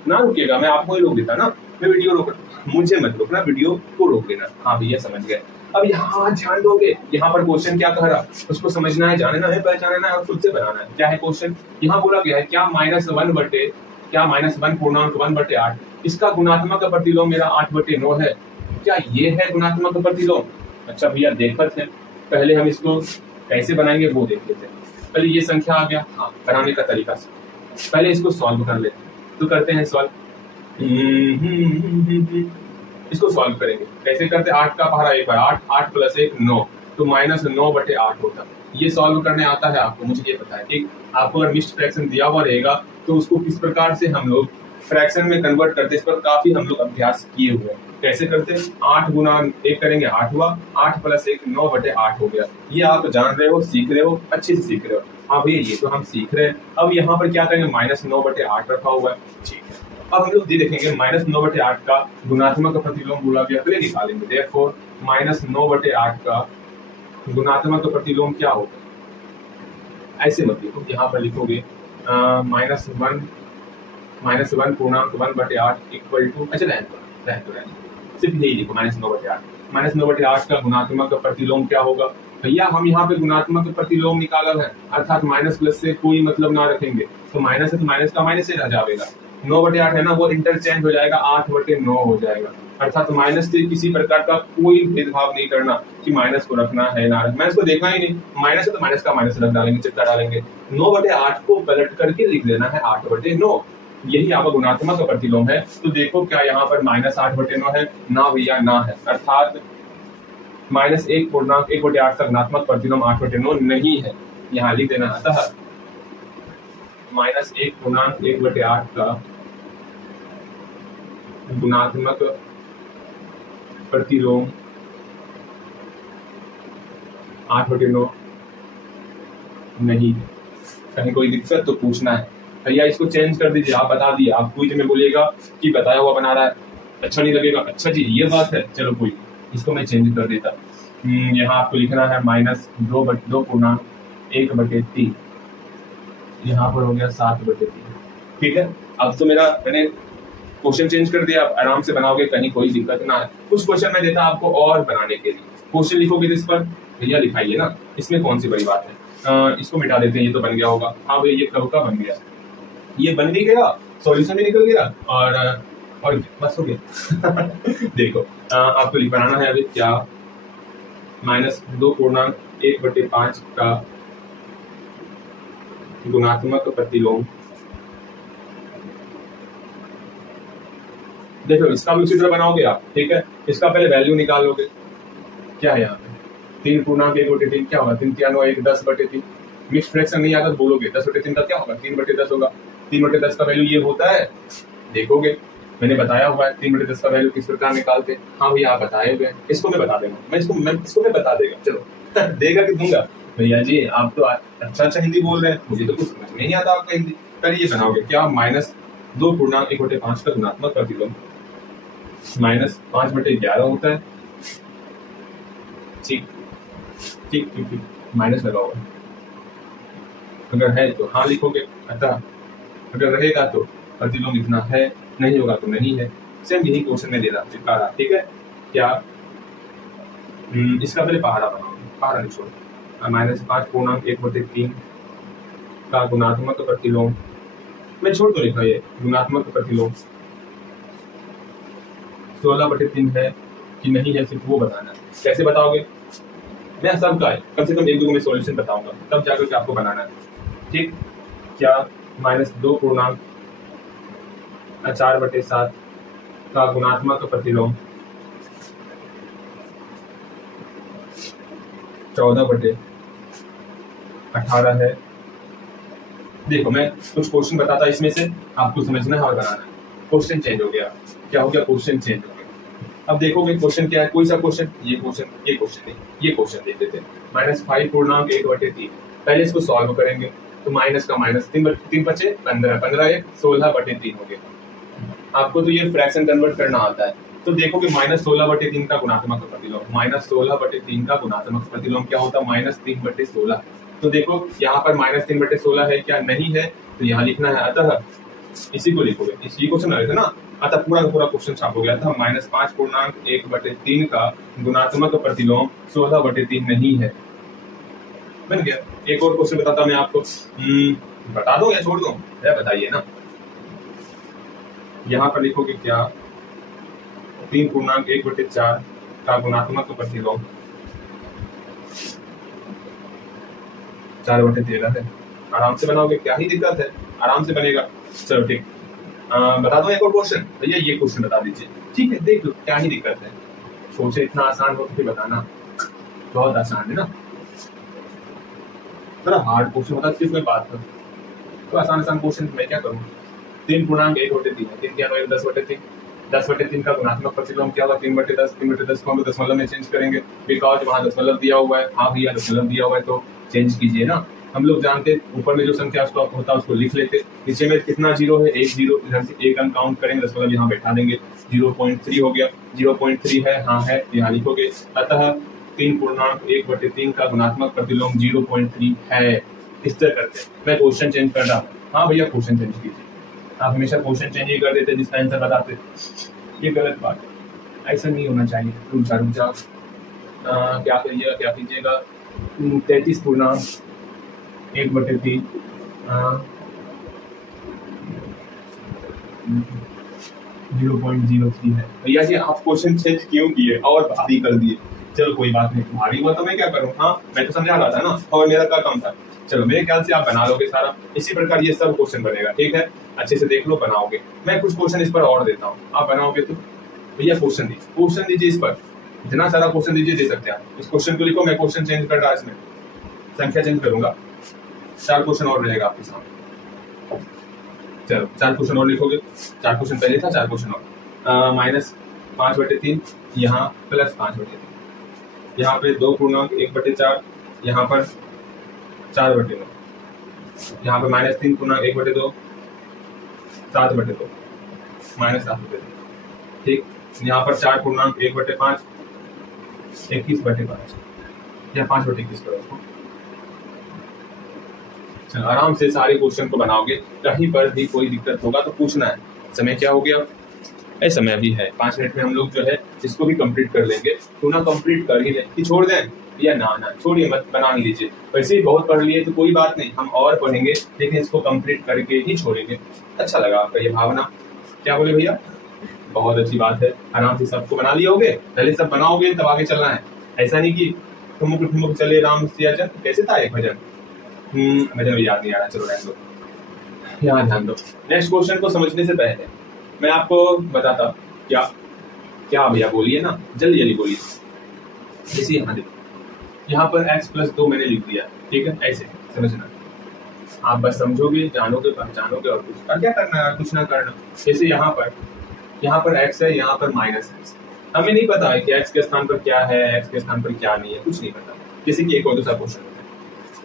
ना रुकिएगा, मैं आपको ही रोक देता ना, मैं वीडियो रोक, मुझे मत रोकना, वीडियो को रोक देना। हाँ भैया समझ गए। अब यहाँ ध्यान दोगे, यहाँ पर क्वेश्चन क्या कह रहा, उसको समझना है, जानना है, पहचानना है और खुद से बनाना है। क्या है क्वेश्चन, यहाँ बोला गया है क्या -1 पूर्णांक 1/8 इसका गुणात्मक प्रतिलोम मेरा 8/9 है, क्या ये है गुणात्मक प्रतिलोम। अच्छा भैया देखते हैं, पहले हम इसको कैसे बनाएंगे वो देख लेते हैं। पहले ये संख्या आ गया, हाँ बनाने का तरीका से पहले इसको सॉल्व कर लेते हैं। तो करते हैं सॉल्व, इसको सॉल्व करेंगे, कैसे करते, 8 का पहाड़ा 1 बार 8, 8 + 1 9, तो -9/8 होता। ये सॉल्व करने आता है आपको, मुझे ये पता है। ठीक, आपको अगर मिक्स्ड फ्रैक्शन दिया हुआ रहेगा तो उसको किस प्रकार से हम लोग फ्रैक्शन में कन्वर्ट करते हैं, इस पर काफी हम लोग अभ्यास किए हुए हैं। कैसे करते हैं, 8 गुना 1 करेंगे 8 हुआ, 8 + 1 9/8 हो गया। ये आप जान रहे हो, सीख रहे हो, अच्छे से सीख रहे हो। हाँ भैया ये तो हम सीख रहे हैं। अब यहाँ पर क्या करेंगे, -9/8 रखा हुआ है, ठीक है। अब हम लोग ये देखेंगे -9/8 का गुणात्मक प्रतिलोम बोला गया, पहले निकालेंगे। देयरफॉर -9/8 का गुणात्मक प्रतिलोम क्या होगा, ऐसे मत लिखो, यहाँ पर लिखोगे -1 पूर्णांक 1/8 इक्वल टू, अच्छा रहने सिर्फ यही लिखो -9/8। -9/8 का गुणात्मक प्रतिलोम क्या होगा भैया, हम यहाँ पे गुणात्मक प्रतिलोम निकाला है, अर्थात माइनस प्लस से कोई मतलब ना रखेंगे, तो माइनस है तो माइनस का माइनस से रह जाएगा। 9/8 है ना, वो इंटरचेंज हो जाएगा, 8/9 हो जाएगा। अर्थात माइनस से किसी प्रकार का कोई भेदभाव नहीं करना कि माइनस को रखना है ना रखना, माइनस को देखना ही नहीं, माइनस है तो माइनस का माइनस रख डालेंगे, चिपका डालेंगे। 9/8 को पलट करके लिख देना है 8/9, यही आपका गुणात्मक प्रतिलोम है। तो देखो क्या यहाँ पर -8/9 है ना भैया, ना है, अर्थात -1 पूर्णांक 1/8 का गुणात्मक प्रतिलोम 8/9 नहीं है, यहाँ लिख देना। अतः -1 पूर्णांक 1/8 का गुणात्मक प्रतिलोम 8/9 नहीं है। कहीं कोई दिक्कत तो पूछना है भैया, इसको चेंज कर दीजिए, आप बता दिए, आप क्विज में बोलिएगा कि बताया हुआ बना रहा है, अच्छा नहीं लगेगा। अच्छा जी ये बात है, चलो कोई, इसको मैं चेंज कर देता। यहाँ आपको लिखना है -2 पूर्णांक 1/3, यहाँ पर हो गया 7/3, ठीक है। अब तो मैंने क्वेश्चन चेंज कर दिया, आप आराम से बनाओगे, कहीं कोई दिक्कत ना है। कुछ क्वेश्चन मैं देता आपको और बनाने के लिए, क्वेश्चन लिखोगे इस पर भैया लिखाइए ना, इसमें कौन सी बड़ी बात है। इसको मिटा देते हैं, ये तो बन गया होगा। हाँ भैया ये कब का बन गया, ये बन भी गया, सॉल्यूशन भी निकल गया और बस हो गया देखो आपको बनाना है अभी क्या, -2 पूर्णांक 1/5 का गुणात्मक प्रतिलोम। देखो इसका भी उसी तरह बनाओगे आप, ठीक है। इसका पहले वैल्यू निकालोगे, क्या है यहाँ पे 3 पूर्णांक 1/3 क्या होगा, 3 × 9 = 10/3। मिक्स फ्रैक्शन नहीं आता तो बोलोगे 10/3 का क्या होगा, 3/10 होगा। 3/10 का वैल्यू ये होता है, देखोगे मैंने बताया हुआ है 3/10 का वैल्यू किस प्रकार निकालते हैं। हाँ भैया आप बताए हुए, इसको मैं बता देगा, इसको मैं बता देगा, चलो देगा कि दूंगा भैया जी, आप तो अच्छा हिंदी बोल रहे हैं, मुझे तो कुछ समझ में नहीं आता आपका हिंदी। पहले ये बनाओगे क्या, 2/1/5 का गुणात्मक प्रतिलोम -5/11 होता है। ठीक ठीक ठीक ठीक, माइनस लगा होगा। अगर है तो हाँ लिखोगे, अतः अगर रहेगा तो प्रतिलोम इतना है, नहीं होगा तो नहीं है। सेम यही क्वेश्चन में दे रहा चिपका रहा, ठीक है क्या? इसका पहले पहाड़ा बनाओगे, पहाड़ा नहीं छोड़, -5/1/3 का गुणात्मक प्रतिलोम, मैं छोड़ तो लिखा ये गुणात्मक प्रतिलोम 16/3 है कि नहीं है, सिर्फ वो बताना है। कैसे बताओगे? मैं सबका है कम से कम 1-2 में सॉल्यूशन बताऊंगा, तब जाकर के आपको बनाना है। ठीक क्या? -2/4/7 का गुणात्मक प्रतिलोम 14/18 है। देखो मैं कुछ क्वेश्चन बताता, इसमें से आपको समझना है और बनाना है। क्वेश्चन चेंज हो गया, क्या हो गया? क्वेश्चन चेंज हो गया। अब देखोगे क्वेश्चन क्या है, कोई सा क्वेश्चन, ये क्वेश्चन नहीं, ये क्वेश्चन देख लेते हैं। -5/1/3, पहले इसको सॉल्व करेंगे तो माइनस का माइनस, 3 बचे 15, 15 16/3 हो गया। आपको तो ये फ्रैक्शन कन्वर्ट करना आता है, तो देखोगे -16/3 का गुणात्मक प्रतिलोम, -16/3 का गुणात्मक प्रतिलोम क्या होता है? -3/16। तो देखो यहाँ पर -3/16 है क्या? नहीं है, तो यहाँ लिखना है अतः, इसी को लिखोगे, इसी क्वेश्चन आ रहे थे ना, अतः पूरा का पूरा क्वेश्चन छाप हो गया था। -5/1/3 का गुणात्मक प्रतिलोम 16/3 नहीं है। बन गया। एक और क्वेश्चन बताता मैं आपको, बता दो या छोड़ दो? बताइए ना। यहाँ पर लिखोगे क्या? 3/1/4 का गुणात्मक प्रतिलोम 4/13 है। आराम से बनाओगे, क्या ही दिक्कत है, आराम से बनेगा। चलो ठीक, बता दो एक और क्वेश्चन। भैया ये क्वेश्चन बता दीजिए, ठीक है, देख लो क्या ही दिक्कत है। सोचे इतना आसान हो तो फिर बताना, बहुत आसान है ना। थोड़ा हार्ड क्वेश्चन होता फिर कोई बात हो, तो आसान क्वेश्चन मैं क्या करूँ? 3/1/3 है, 3 क्या 10/3, 10/3 का गुणात्मक प्रतिलोम क्या होगा? 3/10, 3/10 को हम दशमलव में चेंज करेंगे, बिकॉज वहाँ दशमलव दिया हुआ है। हाँ भैया दशमलव दिया हुआ है तो चेंज कीजिए ना। हम लोग जानते ऊपर में जो संख्या स्टॉक होता है उसको लिख लेते, नीचे में कितना जीरो है? 1 0, इधर से एक अंक काउंट करेंगे, दशमलव यहाँ बैठा देंगे, 0.3 हो गया। 0.3 है, हाँ है, यहाँ लिखोगे। अतः 3/1/3 का गुणात्मक प्रतिलोम 0.3 है। इस तरह करते हैं, मैं क्वेश्चन चेंज कर रहा हूँ। हाँ भैया क्वेश्चन चेंज कीजिए, आप हमेशा क्वेश्चन चेंज ही कर देते जिसका आंसर बताते, ये गलत बात है, ऐसा नहीं होना चाहिए। रुक जाओ, क्या कीजिएगा? 33/1/3 0.03 है। भैया जी आप क्वेश्चन चेंज क्यों किए और भारी कर दिए? चलो कोई बात नहीं, भारी हुआ तो मैं क्या करूँ? हाँ मैं तो समझा रहा था ना, और मेरा क्या काम था। चलो मेरे ख्याल से आप बना लोगे सारा, इसी प्रकार ये सब क्वेश्चन बनेगा, ठीक है? अच्छे से देख लो, बनाओगे। मैं कुछ क्वेश्चन इस पर और देता हूँ, आप बनाओगे तो भैया क्वेश्चन दीजिए इस पर, इतना सारा क्वेश्चन दीजिए, दे सकते हैं आप। इस क्वेश्चन को लिखो, मैं क्वेश्चन चेंज कर रहा, इसमें संख्या चेंज करूंगा। 4 क्वेश्चन और रहेगा आपके सामने। चलो 4 क्वेश्चन और लिखोगे, 4 क्वेश्चन पहले था, 4 क्वेश्चन और। -5/3 यहाँ +5/3, यहाँ पे 2/1/4, यहाँ पर 4/9, यहाँ पे -3/1/2, 7/2, -7/2, ठीक। यहाँ पर 4/1/5, 21/5 या 5/21 करो उसको। चलो आराम से सारे क्वेश्चन को बनाओगे, कहीं पर भी कोई दिक्कत होगा तो पूछना है। समय क्या हो गया? समय अभी है 5 मिनट में हम लोग जो है इसको भी कंप्लीट कर लेंगे। क्यों ना कंप्लीट कर ही लें, कि छोड़ दें? या ना छोड़िए मत, बना ही लीजिए। वैसे ही बहुत पढ़ लिए तो कोई बात नहीं, हम और पढ़ेंगे, लेकिन इसको कंप्लीट करके ही छोड़ेंगे। अच्छा लगा आपका ये भावना? क्या बोले भैया? बहुत अच्छी बात है। आराम से सबको बना लिए होगे, पहले सब बनाओगे तब आगे चलना है। ऐसा नहीं कि ठुमुक चले राम सिया चल, कैसे था एक भजन? भजन याद नहीं आ रहा, चलो रहने दो, यहाँ ध्यान दो। नेक्स्ट क्वेश्चन को समझने से पहले मैं आपको बताता, क्या भैया बोलिए ना, जल्दी बोलिए। जैसे यहाँ देखो, यहाँ पर x+2 मैंने लिख दिया, ठीक है? ऐसे समझना, आप बस समझोगे, जानोगे, पहचानोगे और कुछ और क्या करना है, कुछ ना करना। जैसे यहाँ पर x है, यहाँ पर -x, हमें नहीं पता है कि x के स्थान पर क्या है, x के स्थान पर क्या नहीं है, कुछ नहीं पता। जैसे कि एक और दूसरा क्वेश्चन है,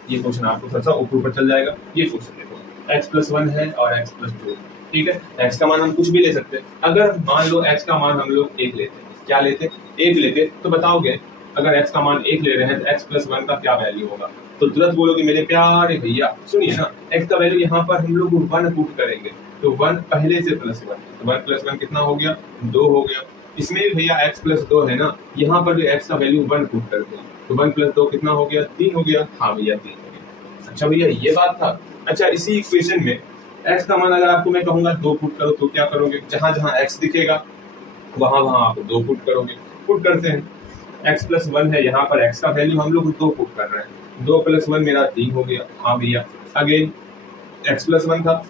ये क्वेश्चन आपको थोड़ा सा ऊपर चल जाएगा। ये क्वेश्चन देखो, x+1 है और x+2, ठीक है, x का मान हम कुछ भी ले सकते हैं। अगर मान लो x का मान हम लोग 1 लेते हैं, क्या लेते 1 लेते, तो बताओगे अगर x का मान 1 ले रहे हैं तो x प्लस 1 का क्या वैल्यू होगा? तो तुरंत बोलोगे मेरे प्यारे भैया सुनिए ना, x का वैल्यू यहाँ पर हम लोग 1 पुट करेंगे, तो 1 पहले से प्लस 1, तो 1 प्लस 1 कितना हो गया? 2 हो गया। इसमें भी भैया x प्लस 2 है ना, यहाँ पर भी x का वैल्यू 1 पुट करते हैं, तो 1 प्लस 2 कितना हो गया? 3 हो गया। हाँ भैया 3 हो गया। अच्छा भैया ये बात था। अच्छा इसी इक्वेशन में x का मान अगर आपको मैं कहूंगा 2 पुट करो तो क्या करोगे? जहां जहां x दिखेगा वहां वहां आप 2 पुट करोगे। पुट करते हैं, x प्लस 1 है, यहाँ पर x का वैल्यू हम लोग 2 पुट कर रहे हैं, 2 प्लस 1 मेरा 3 हो गया। हाँ भैया अगेन x प्लस 1 था,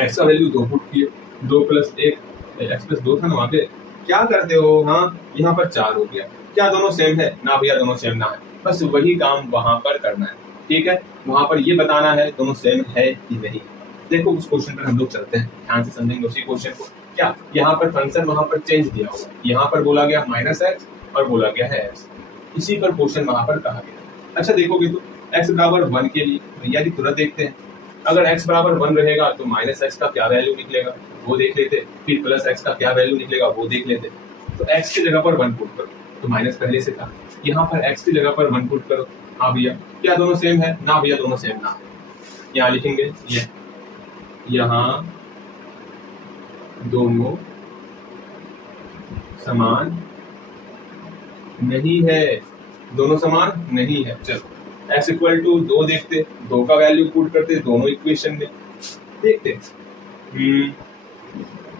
x का वैल्यू 2 पुट किए, 2 प्लस 1 x प्लस 2 था ना वहाँ पे, क्या करते हो? हाँ यहाँ पर 4 हो गया। क्या दोनों सेम है? ना भैया दोनों सेम ना है, बस वही काम वहां पर करना है। ठीक है, वहां पर ये बताना है दोनों सेम है कि नहीं। देखो उस क्वेश्चन पर हम लोग चलते हैं, ध्यान से समझेंगे उसी क्वेश्चन को। क्या यहाँ पर फंक्शन वहां पर चेंज दिया हुआ, यहाँ पर बोला गया -x और बोला गया है x, इसी पर क्वेश्चन वहां पर कहा गया। अच्छा देखोगे तो x बराबर 1 के लिए भैया जी तुरंत देखते हैं, अगर x बराबर 1 रहेगा तो -x का क्या वैल्यू निकलेगा वो देख लेते, फिर प्लस x का क्या वैल्यू निकलेगा वो देख लेते। तो x की जगह पर 1 पुट करो, तो माइनस पहले से था, यहाँ पर x की जगह पर 1 पुट करो। हाँ भैया क्या दोनों सेम है? ना भैया दोनों सेम ना है। यहाँ लिखेंगे ये, यहाँ दोनों समान नहीं है, दोनों समान नहीं है। चलो x इक्वल टू 2 देखते, 2 का वैल्यू पुट करते दोनों इक्वेशन में, देखते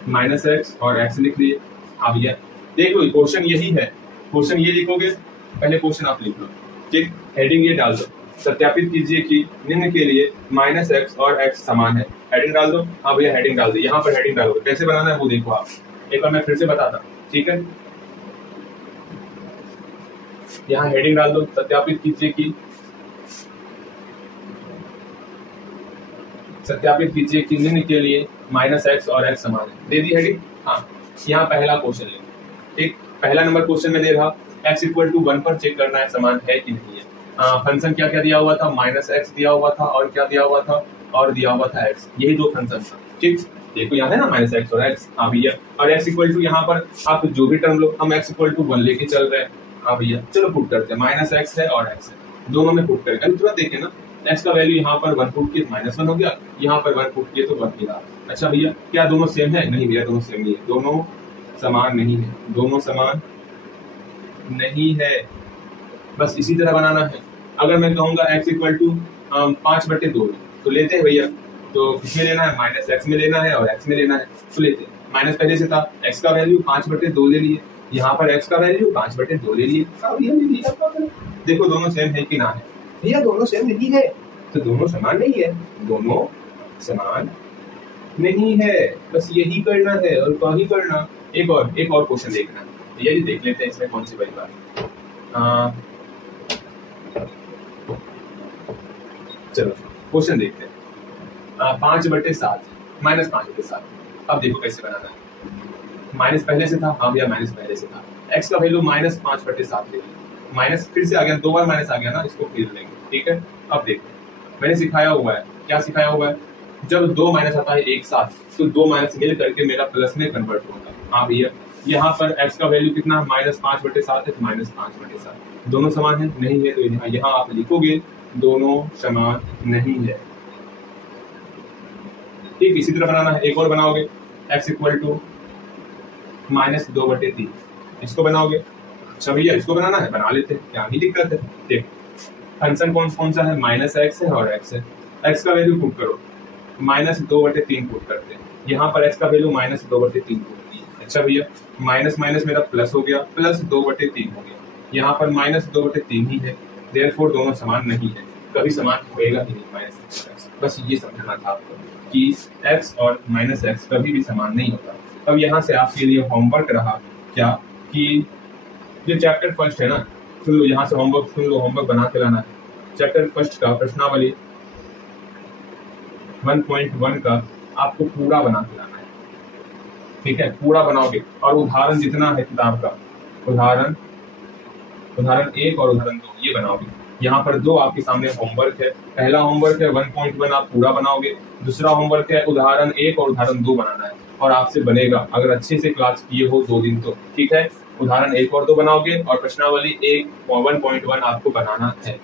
-x और x लिख लिए। अब ये देख लो क्वेश्चन यही है, क्वेश्चन ये लिखोगे, पहले क्वेश्चन आप लिख लो, ठीक, हेडिंग ये डाल दो, सत्यापित कीजिए कि निम्न के लिए -x और x समान है, हेडिंग डाल दो। हाँ भैया हेडिंग डाल दो, यहाँ पर हेडिंग डालोगे, कैसे बनाना है वो देखो आप, एक बार मैं फिर से बताता, ठीक है। यहाँ हेडिंग डाल दो, सत्यापित कीजिए कि निम्न के लिए -x और x समान है, दे दी हेडिंग। हाँ यहाँ पहला क्वेश्चन ले, ठीक, पहला नंबर क्वेश्चन में दे रहा x इक्वल टू 1 पर चेक करना है समान है कि नहीं है। फंक्शन क्या क्या दिया हुआ था? -x दिया हुआ था, और क्या दिया हुआ था? और दिया हुआ था x, यही दो फंक्शन था, ठीक। देखो यहाँ है ना -x और x। हाँ भैया, और x इक्वल टू यहाँ पर आप जो भी टर्म लो, हम x इक्वल टू 1 लेके चल रहे हैं। हाँ भैया चलो पुट करते हैं, -x है और x है, दोनों में पुट करके तुरंत देखे ना, x का वैल्यू यहाँ पर 1 पुट किए -1 हो गया, यहाँ पर 1 पुट किए तो 1 ही रहा। अच्छा भैया क्या दोनों सेम है? नहीं भैया दोनों सेम नहीं है, दोनों समान नहीं है, दोनों समान नहीं है, बस इसी तरह बनाना है। अगर मैं कहूंगा x इक्वल टू 5/2 तो लेते हैं भैया, तो किसमें लेना है? -x में लेना है और x में लेना है, तो लेते हैं। माइनस पहले से था, x का वैल्यू 5/2 ले लिए, यहाँ पर x का वैल्यू 5/2 ले लिए। देखो दोनों सेम है कि ना है? भैया दोनों सेम नहीं है, तो दोनों समान नहीं है, दोनों समान नहीं है, बस यही करना है और क्या ही करना। एक और क्वेश्चन देखना, ये भी देख लेते हैं इसमें कौन सी बड़ी बात। चलो क्वेश्चन देखते हैं। 5/7 -5/7, अब देखो कैसे बनाना है। माइनस पहले से था, हाँ भैया माइनस पहले से था, x का वैल्यू -5/7 ले लिया, माइनस फिर से आ गया, 2 बार माइनस आ गया ना, इसको फिर लेंगे, ठीक है। अब देखो मैंने सिखाया हुआ है, क्या सिखाया हुआ है? जब 2 माइनस आता है एक साथ, तो 2 माइनस मिल करके मेरा प्लस में कन्वर्ट होगा। हाँ भैया यहाँ पर x का वैल्यू कितना? -5/7 है, तो -5/7, दोनों समान है? नहीं है, तो यहाँ आप लिखोगे दोनों समान नहीं है, ठीक। इसी तरह बनाना है, एक और बनाओगे, x इक्वल टू -2/3, इसको बनाओगे। अच्छा भैया इसको बनाना है, बना लेते हैं, क्या ही दिक्कत है। देख फंक्शन कौन सा है? -x है और x है, x का वैल्यू पुट करो, -2/3 पुट करते हैं, यहाँ पर x का वैल्यू -2/3 पुट किया। अच्छा भैया माइनस माइनस मेरा प्लस हो गया, +2/3 हो गया, यहाँ पर -2/3 ही है, देयरफॉर दोनों समान नहीं है, कभी समान होएगा ही नहीं -x। बस ये समझना था आपको कि x और -x कभी भी समान नहीं होता। अब यहाँ से आपके लिए होमवर्क रहा क्या कि जो चैप्टर फर्स्ट है ना, सुन लो, यहाँ से होमवर्क सुन लो, होमवर्क बना के लाना है। चैप्टर फर्स्ट का प्रश्नावली 1.1 का आपको पूरा बना के लाना है, ठीक है, पूरा बनाओगे। और उदाहरण जितना है किताब का, उदाहरण 1 और उदाहरण 2 ये बनाओगे, यहाँ पर दो आपके सामने होमवर्क है। पहला होमवर्क है 1.1 आप पूरा बनाओगे, दूसरा होमवर्क है उदाहरण 1 और उदाहरण 2 बनाना है, और आपसे बनेगा अगर अच्छे से क्लास किए हो 2 दिन तो, ठीक है। उदाहरण 1 और 2 बनाओगे और प्रश्नावली 1.1 आपको बनाना है।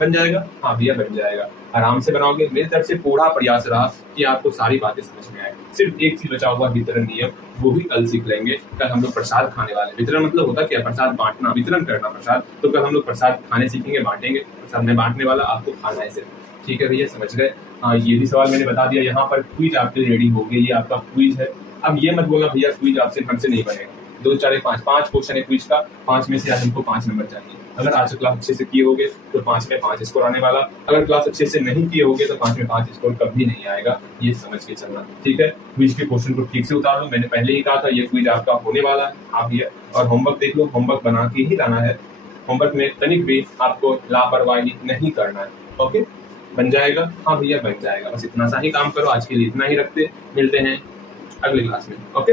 बन जाएगा? हाँ भैया बन जाएगा, आराम से बनाओगे। मेरी तरफ से पूरा प्रयास रहा कि आपको सारी बातें समझ में आए। सिर्फ एक चीज बचा हुआ वितरण नियम, वो भी कल सीख लेंगे। कल हम लोग प्रसाद खाने वाले। वितरण मतलब होता क्या? प्रसाद बांटना, वितरण करना प्रसाद। तो कल हम लोग प्रसाद खाने सीखेंगे, बांटेंगे। प्रसाद में बांटने वाला, आपको खाना है सिर्फ, ठीक है भैया, समझ गए? हाँ, ये भी सवाल मैंने बता दिया। यहाँ पर क्विज आपके रेडी हो गई, ये आपका क्विज है। अब ये मत बोलना भैया क्विज आपसे हमसे नहीं बनेगा। 2 4 5 क्वेश्चन है क्विज का, 5 में से आज हमको 5 नंबर चाहिए। अगर आज क्लास अच्छे से किए होगे तो 5 में 5 स्कोर आने वाला, अगर क्लास अच्छे से नहीं किए होगे तो 5 में 5 स्कोर कभी नहीं आएगा, ये समझ के चलना, ठीक है। क्विज के क्वेश्चन को ठीक से उतार लो, मैंने पहले ही कहा था ये क्विज आपका होने वाला है। आप ये और होमवर्क देख लो, होमवर्क बना के ही लाना है। होमवर्क में तनिक भी आपको लापरवाही नहीं करना है, ओके। बन जाएगा? हाँ भैया बन जाएगा, बस इतना सा ही काम करो। आज के लिए इतना ही रखते, मिलते हैं अगली क्लास में, ओके।